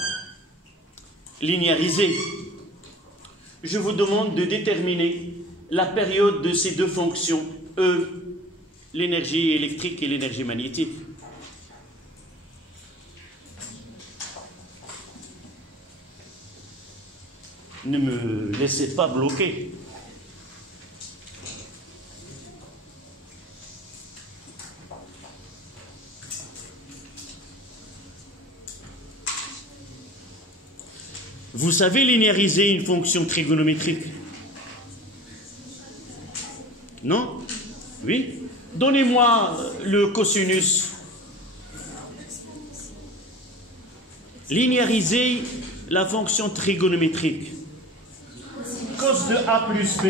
linéariser. Je vous demande de déterminer la période de ces deux fonctions, E, l'énergie électrique et l'énergie magnétique. Ne me laissez pas bloquer. Vous savez linéariser une fonction trigonométrique? Non? Oui? Donnez-moi le cosinus. Linéariser la fonction trigonométrique. Cos de A plus B.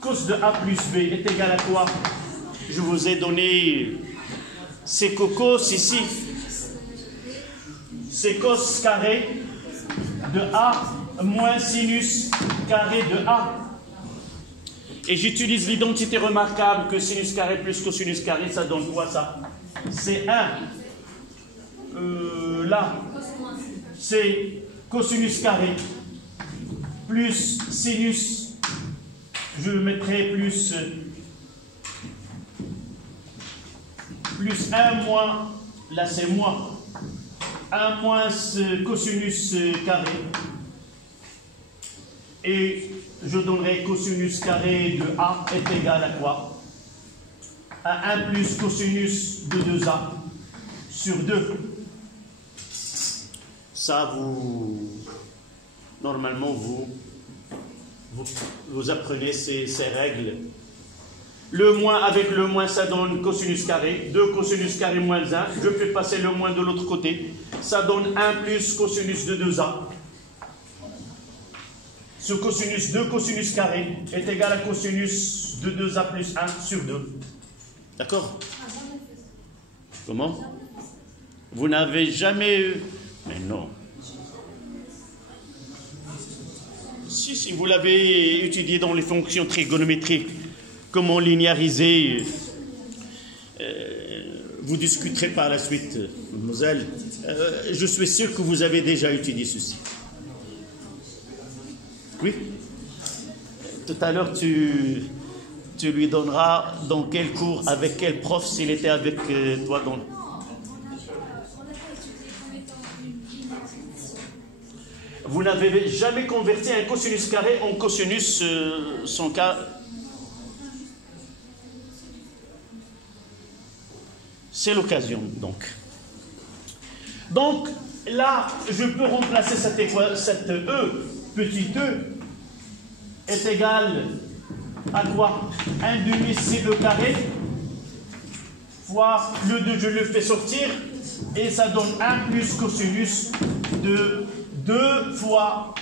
Cos de A plus B est égal à quoi? Je vous ai donné ces cocos ici. C'est cos carré de A moins sinus carré de A. Et j'utilise l'identité remarquable que sinus carré plus cosinus carré, ça donne quoi ça? C'est 1. Là, c'est cosinus carré plus sinus. Je mettrai plus 1 moins, là c'est moins. 1 moins cosinus carré. Et je donnerai cosinus carré de A est égal à quoi? À 1 plus cosinus de 2A sur 2. Ça, normalement, vous apprenez ces règles. Le moins avec le moins, ça donne cosinus carré. 2 cosinus carré moins 1. Je fais passer le moins de l'autre côté. Ça donne 1 plus cosinus de 2A. Ce cosinus 2 cosinus carré est égal à cosinus de 2A plus 1 sur 2. D'accord? Comment? Vous n'avez jamais eu... Mais non. Si vous l'avez étudié dans les fonctions trigonométriques, comment linéariser, vous discuterez par la suite, mademoiselle. Je suis sûr que vous avez déjà étudié ceci. Oui? Tout à l'heure, tu lui donneras dans quel cours, avec quel prof, s'il était avec toi dans... Vous n'avez jamais converti un cosinus carré en cosinus sans cas. C'est l'occasion, donc. Donc, là, je peux remplacer cette E, petit e, est égal à quoi? 1 demi C2 carré fois le 2, je le fais sortir, et ça donne 1 plus cosinus de 2 fois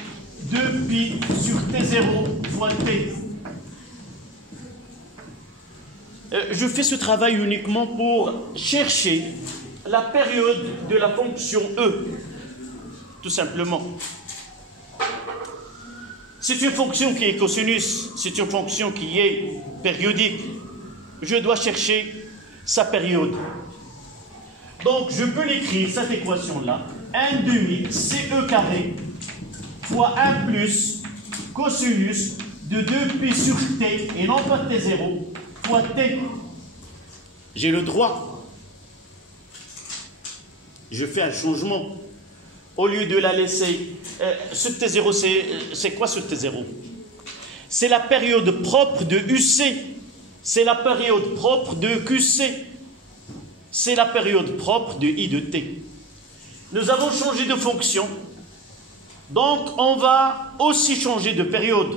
2pi sur T0 fois T. Je fais ce travail uniquement pour chercher la période de la fonction E, tout simplement. C'est une fonction qui est cosinus, c'est une fonction qui est périodique. Je dois chercher sa période. Donc, je peux l'écrire, cette équation-là, 1 demi CE carré fois 1 plus cosinus de 2pi sur t, et non pas t0, fois t. J'ai le droit. Je fais un changement. Au lieu de la laisser... ce t0, c'est quoi ce t0? C'est la période propre de UC. C'est la période propre de QC. C'est la période propre de I de T. Nous avons changé de fonction. Donc, on va aussi changer de période.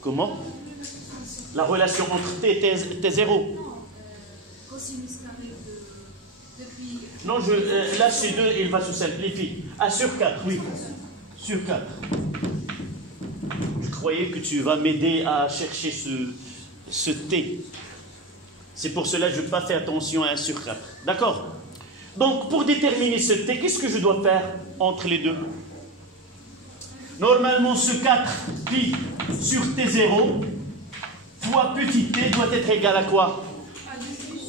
Comment? La relation entre T et T0. Non, là, c'est 2, il va se simplifier. Ah, sur 4, oui. Sur 4. Je croyais que tu vas m'aider à chercher ce T. C'est pour cela que je n'ai pas fait attention à 1 sur 4. D'accord? Donc, pour déterminer ce T, qu'est-ce que je dois faire entre les deux? Normalement, ce 4 pi sur T0 fois petit t doit être égal à quoi?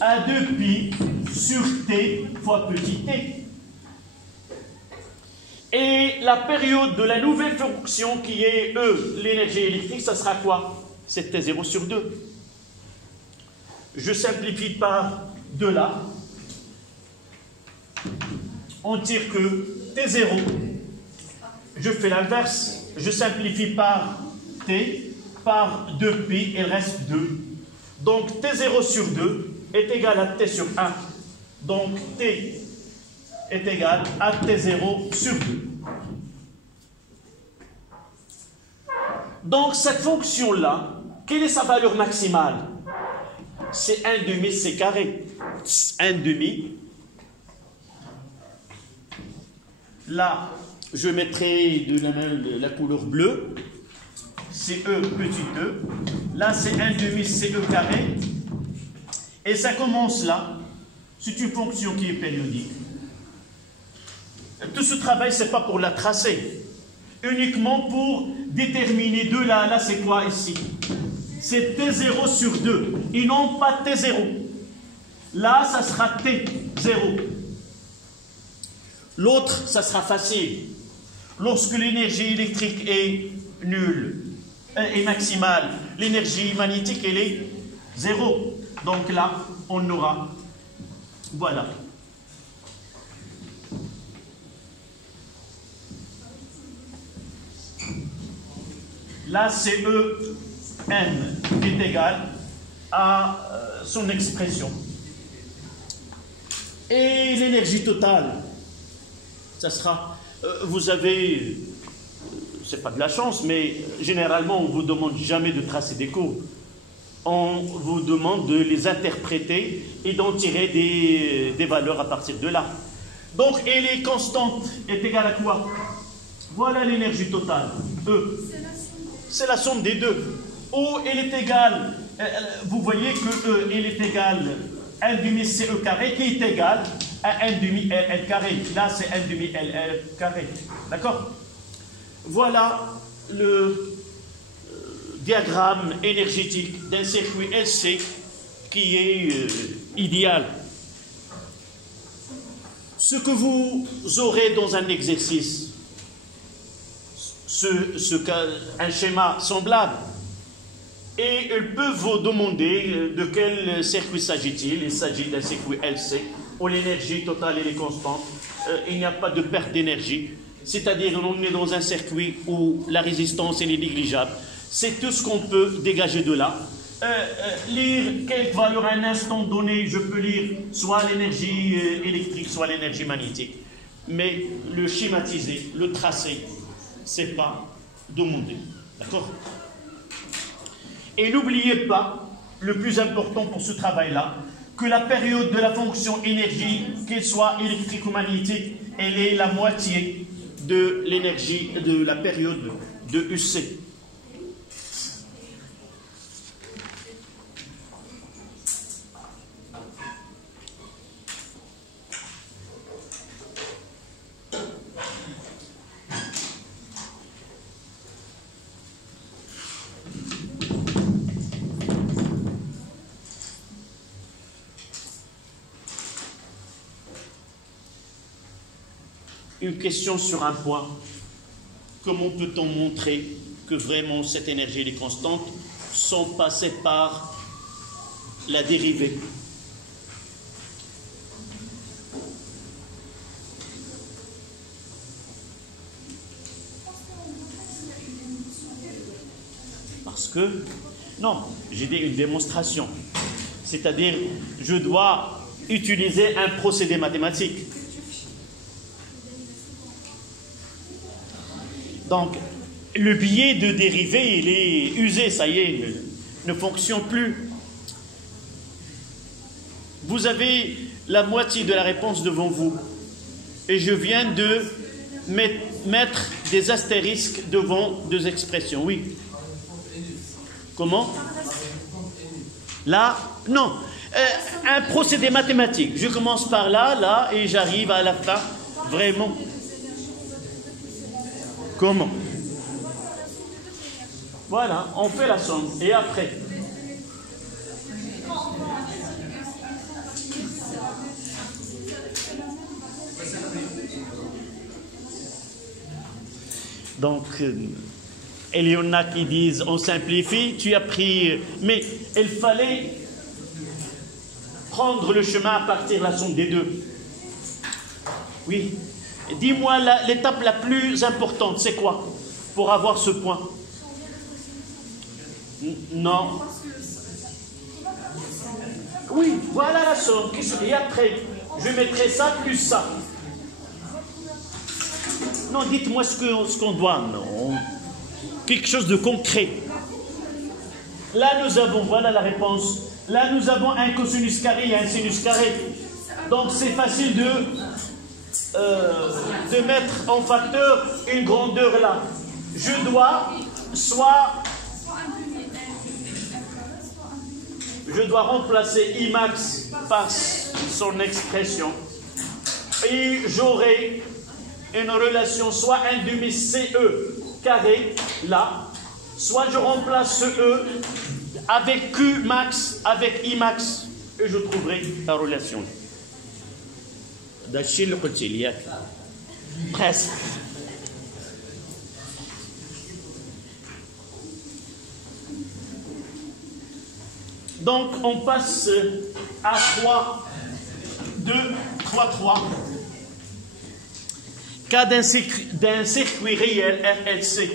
À 2 pi sur t fois petit t. Et la période de la nouvelle fonction qui est E, l'énergie électrique, ça sera quoi? C'est T0 sur 2. Je simplifie par 2 là. On tire que T0. Je fais l'inverse. Je simplifie par T, par 2pi, il reste 2. Donc T0 sur 2 est égal à T sur 1. Donc T est égal à T0 sur 2. Donc cette fonction-là, quelle est sa valeur maximale? C'est 1 demi C carré. 1 demi. Là, je mettrai de la couleur bleue. C'est E petit e. Là, c'est 1 demi CE carré. Et ça commence là. C'est une fonction qui est périodique. Tout ce travail, ce n'est pas pour la tracer. Uniquement pour déterminer de là. Là, c'est quoi ici? C'est T0 sur 2. Et non pas T0. Là, ça sera T0. L'autre, ça sera facile. Lorsque l'énergie électrique est nulle, est maximale, l'énergie magnétique, elle est 0. Donc là, on aura, voilà. Là, c'est E-M qui est égal à son expression. Et l'énergie totale, ça sera, vous avez, c'est pas de la chance, mais généralement, on ne vous demande jamais de tracer des courbes. On vous demande de les interpréter et d'en tirer des valeurs à partir de là. Donc, et les constantes est égale à quoi? Voilà l'énergie totale, E. C'est la somme des deux. O, elle est égale, vous voyez que E, elle est égale à 1 demi CE carré, qui est égal à 1 demi LL carré. Là, c'est 1 demi LL carré. D'accord? Voilà le diagramme énergétique d'un circuit LC qui est idéal. Ce que vous aurez dans un exercice, un schéma semblable, et ils peuvent vous demander de quel circuit s'agit-il. Il s'agit d'un circuit LC où l'énergie totale est constante, il n'y a pas de perte d'énergie, c'est-à-dire on est dans un circuit où la résistance est négligeable. C'est tout ce qu'on peut dégager de là. Lire quelques valeurs à un instant donné, je peux lire soit l'énergie électrique, soit l'énergie magnétique. Mais le schématiser, le tracer, c'est pas demandé. D'accord? Et n'oubliez pas, le plus important pour ce travail-là, que la période de la fonction énergie, qu'elle soit électrique ou magnétique, elle est la moitié de l'énergie de la période de UC. une question sur un point. Comment peut-on montrer que vraiment cette énergie est constante sans passer par la dérivée? Parce que, non, j'ai dit une démonstration. C'est-à-dire, je dois utiliser un procédé mathématique. Donc, le biais de dérivée, il est usé, ça y est, ne fonctionne plus. Vous avez la moitié de la réponse devant vous. Et je viens de mettre des astérisques devant deux expressions. Oui. Comment? Là, non. Un procédé mathématique. Je commence par là, et j'arrive à la fin. Vraiment. Comment? Voilà, on fait la somme. Et après? Donc, il y en a qui disent on simplifie, tu as pris. Mais il fallait prendre le chemin à partir de la somme des deux. Oui. Dis-moi, l'étape la plus importante, c'est quoi pour avoir ce point? Non. Oui, voilà la somme. Et après, je mettrai ça plus ça. Non, dites-moi ce qu'on doit. Non. Quelque chose de concret. Là, nous avons, voilà la réponse. Là, nous avons un cosinus carré et un sinus carré. Donc, c'est facile de mettre en facteur une grandeur là. Je dois je dois remplacer Imax par son expression et j'aurai une relation soit un demi CE carré là, soit je remplace ce E avec Q max avec Imax et je trouverai la relation. Presque. Donc on passe à 3, 2, 3, 3. Cas d'un circuit réel RLC.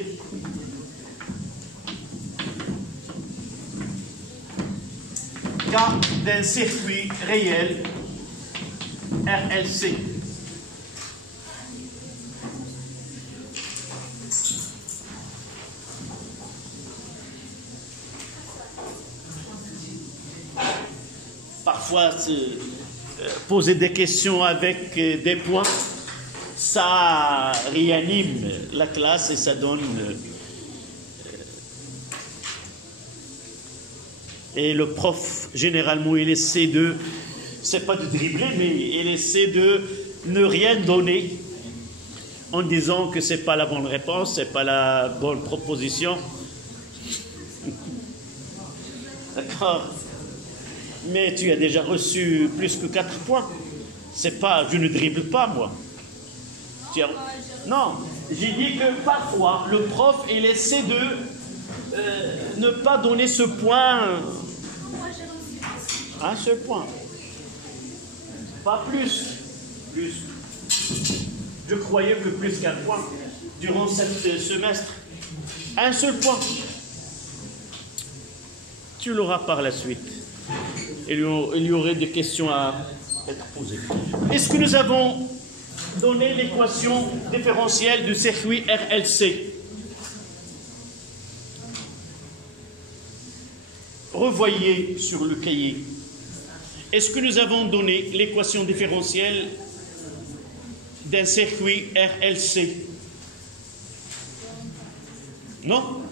Cas d'un circuit réel RLC. Parfois, poser des questions avec des points, ça réanime la classe et ça donne... Et le prof, généralement, il essaie de... C'est pas de dribbler, mais il essaie de ne rien donner en disant que c'est pas la bonne réponse, c'est pas la bonne proposition. D'accord? Mais tu as déjà reçu plus que 4 points. C'est pas, je ne dribble pas, moi. Non, j'ai dit que parfois, le prof, il essaie de ne pas donner ce point. Un seul point. Pas plus. Plus. Je croyais que plus qu'un point durant ce semestre. Un seul point. Tu l'auras par la suite. Il y aurait des questions à être posées. Est-ce que nous avons donné l'équation différentielle du circuit RLC? Revoyez sur le cahier. Est-ce que nous avons donné l'équation différentielle d'un circuit RLC? Non?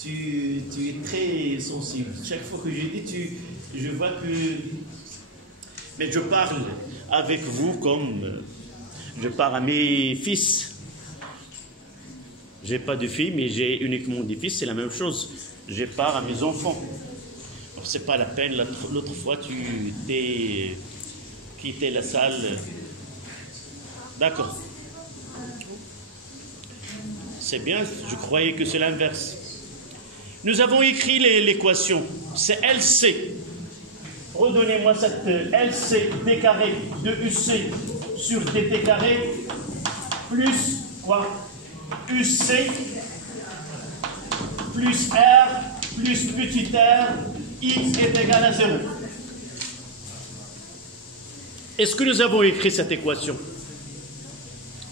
Tu es très sensible. Chaque fois que je dis, je vois que... Mais je parle avec vous comme je parle à mes fils. J'ai pas de filles, mais j'ai uniquement des fils, c'est la même chose. j'épare à mes enfants. Alors, c'est pas la peine, l'autre fois, tu t'es quitté la salle. D'accord. C'est bien, je croyais que c'est l'inverse. Nous avons écrit l'équation, c'est LC. Redonnez-moi cette LC d carré de UC sur dt carré plus quoi? UC plus R plus petit r, I est égal à 0. Est-ce que nous avons écrit cette équation?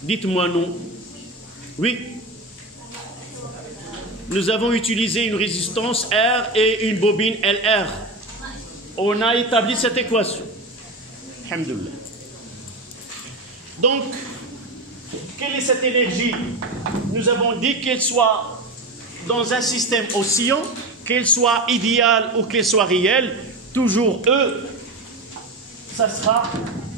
Dites-moi non. Oui. Nous avons utilisé une résistance R et une bobine LR. On a établi cette équation. Alhamdoulilah. Donc, quelle est cette énergie? Nous avons dit qu'elle soit dans un système oscillant, qu'elle soit idéale ou qu'elle soit réelle, toujours E, ça sera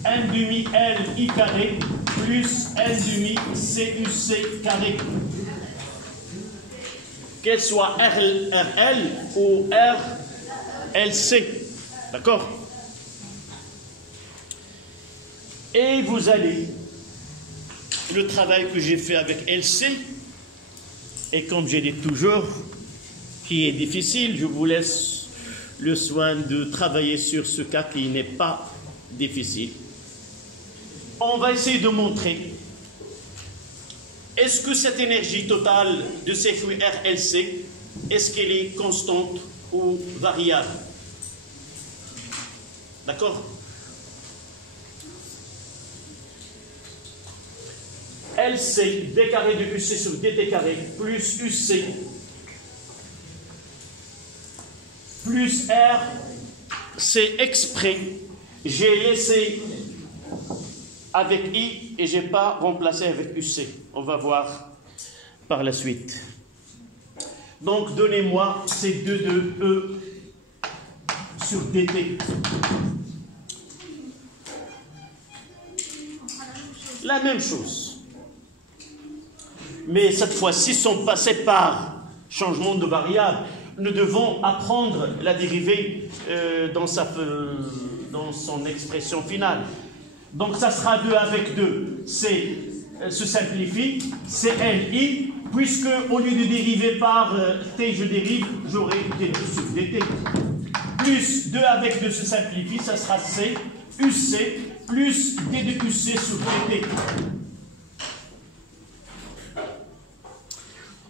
1 demi L I carré plus 1 demi CUC carré. Qu'elle soit RL ou RLC. D'accord? Et vous allez, le travail que j'ai fait avec LC, et comme j'ai dit toujours, qui est difficile, je vous laisse le soin de travailler sur ce cas qui n'est pas difficile. On va essayer de montrer, est-ce que cette énergie totale de circuit RLC, est-ce qu'elle est constante ou variable? D'accord? LC, d carré de UC sur dt carré, plus UC, plus R, c'est exprès. J'ai laissé avec I et je n'ai pas remplacé avec UC. On va voir par la suite. Donc, donnez-moi ces 2 de E sur dt. La même chose. Mais cette fois-ci, sont passés par changement de variable. Nous devons apprendre la dérivée dans son expression finale. Donc, ça sera 2 avec 2. C se simplifie. C'est LI. Puisque, au lieu de dériver par T, je dérive, j'aurai T2 sur dt. Plus 2 avec 2 se simplifie. Ça sera C, UC, plus D de UC sur dt.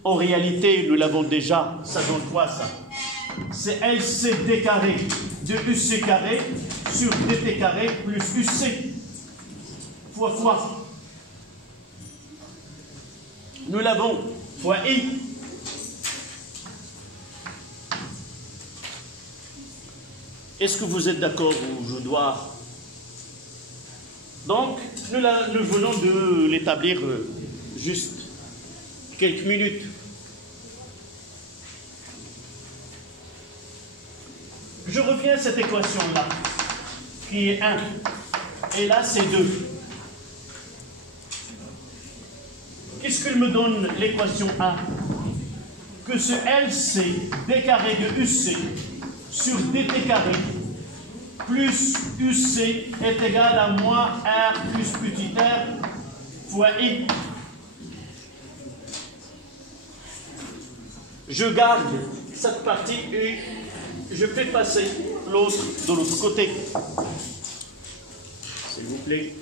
En réalité, nous l'avons déjà, ça donne quoi ça? C'est LCD carré de UC carré sur dt carré plus UC fois. Nous l'avons fois I. Est-ce que vous êtes d'accord ou je dois? Donc, nous venons de l'établir juste quelques minutes. Je reviens à cette équation-là, qui est 1. Et là, c'est 2. Qu'est-ce qu'elle me donne l'équation 1? Que ce LC d carré de UC sur dt carré plus UC est égal à moins R plus petit r fois I. Je garde cette partie et je fais passer l'autre de l'autre côté. S'il vous plaît.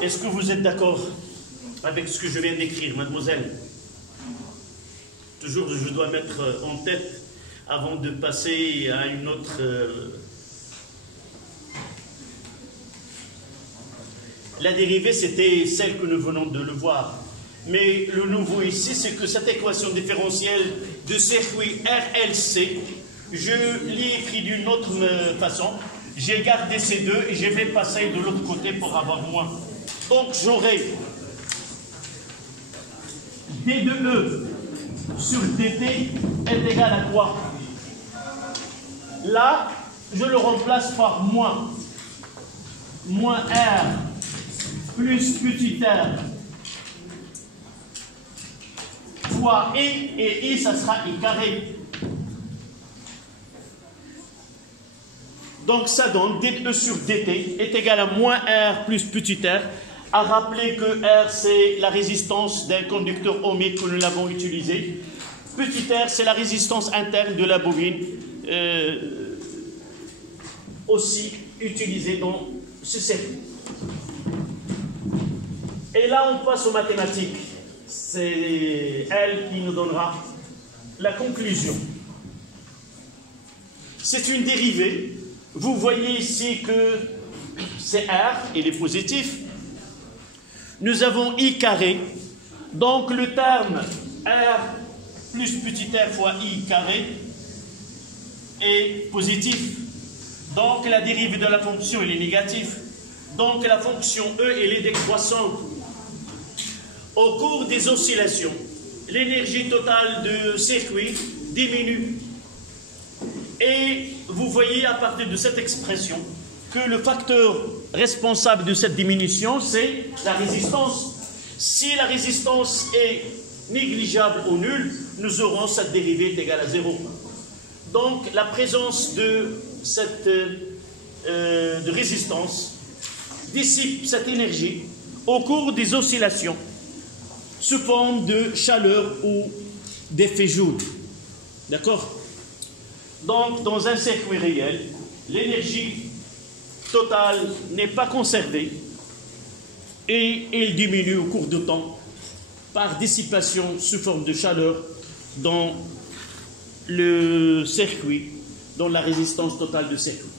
Est-ce que vous êtes d'accord avec ce que je viens d'écrire, mademoiselle? Toujours, je dois mettre en tête, avant de passer à une autre... La dérivée, c'était celle que nous venons de le voir. Mais le nouveau ici, c'est que cette équation différentielle de circuit RLC, je l'ai écrit d'une autre façon. J'ai gardé ces deux et je vais passer de l'autre côté pour avoir moins. Donc, j'aurai D de E sur dt est égal à quoi? Là, je le remplace par moins. moins R plus petit r fois I, et I, ça sera I carré. Donc ça donne dE sur dt est égal à moins R plus petit r. À rappeler que R, c'est la résistance d'un conducteur ohmique que nous l'avons utilisé. Petit r, c'est la résistance interne de la bobine, aussi utilisée dans ce circuit. Et là, on passe aux mathématiques. C'est elle qui nous donnera la conclusion. C'est une dérivée. Vous voyez ici que c'est R, il est positif. Nous avons I carré. Donc le terme R plus petit r fois I carré est positif. Donc la dérivée de la fonction elle est négative. Donc la fonction E elle est décroissante. Au cours des oscillations, l'énergie totale du circuit diminue. Et vous voyez à partir de cette expression que le facteur responsable de cette diminution, c'est la résistance. Si la résistance est négligeable ou nulle, nous aurons cette dérivée est égale à 0. Donc la présence de cette de résistance dissipe cette énergie au cours des oscillations sous forme de chaleur ou d'effet Joule. D'accord? Donc, dans un circuit réel, l'énergie totale n'est pas conservée et elle diminue au cours du temps par dissipation sous forme de chaleur dans le circuit, dans la résistance totale du circuit.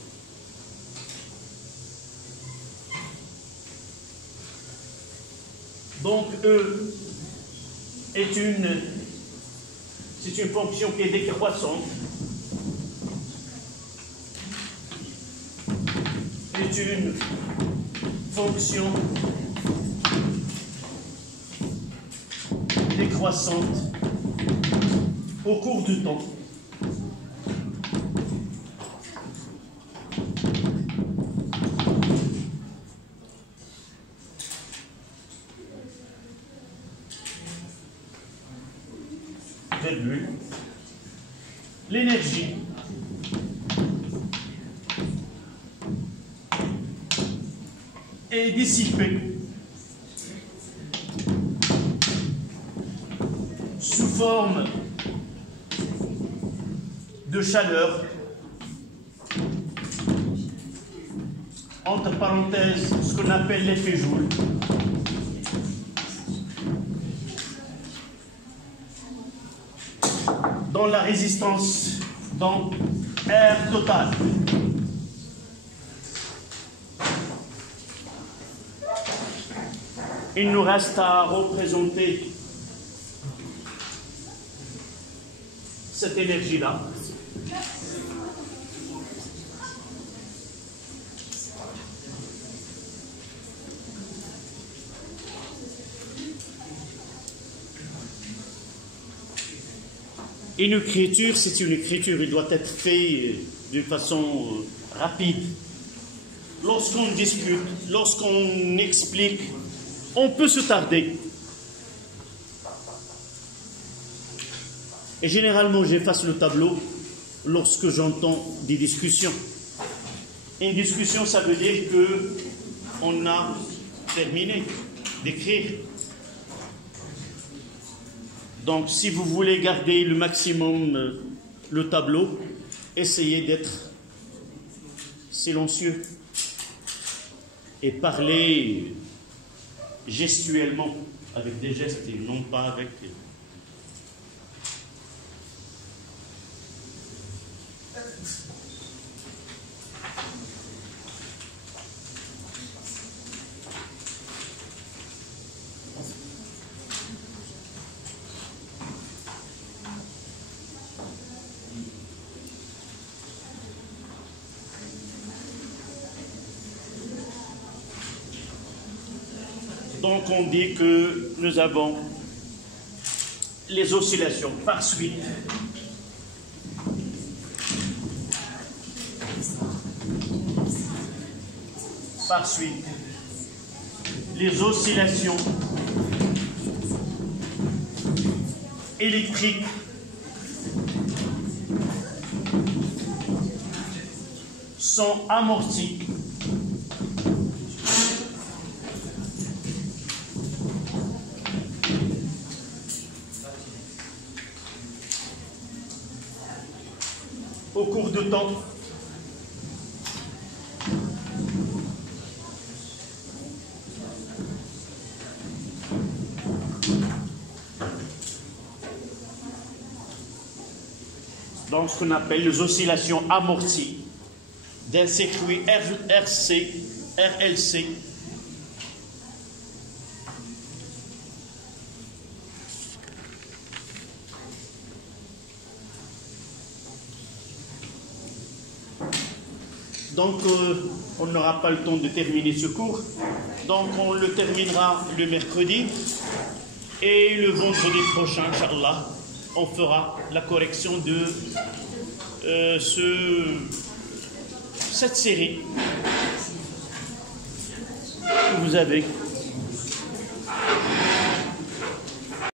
Donc, E c'est une fonction qui est décroissante, est une fonction décroissante au cours du temps. L'énergie est dissipée sous forme de chaleur, entre parenthèses ce qu'on appelle l'effet Joule, dans la résistance, dans R total. Il nous reste à représenter cette énergie-là. Une écriture, c'est une écriture, il doit être fait d'une façon rapide. Lorsqu'on discute, lorsqu'on explique, on peut se tarder. Et généralement, j'efface le tableau lorsque j'entends des discussions. Et une discussion, ça veut dire qu'on a terminé d'écrire. Donc, si vous voulez garder le maximum le tableau, essayez d'être silencieux et parler gestuellement, avec des gestes et non pas avec... Donc on dit que nous avons les oscillations par suite. Par suite, les oscillations électriques sont amorties au cours de temps. Donc, ce qu'on appelle les oscillations amorties d'un circuit RLC. Donc, on n'aura pas le temps de terminer ce cours. Donc, on le terminera le mercredi. Et le vendredi prochain, Inch'Allah, on fera la correction de cette série que vous avez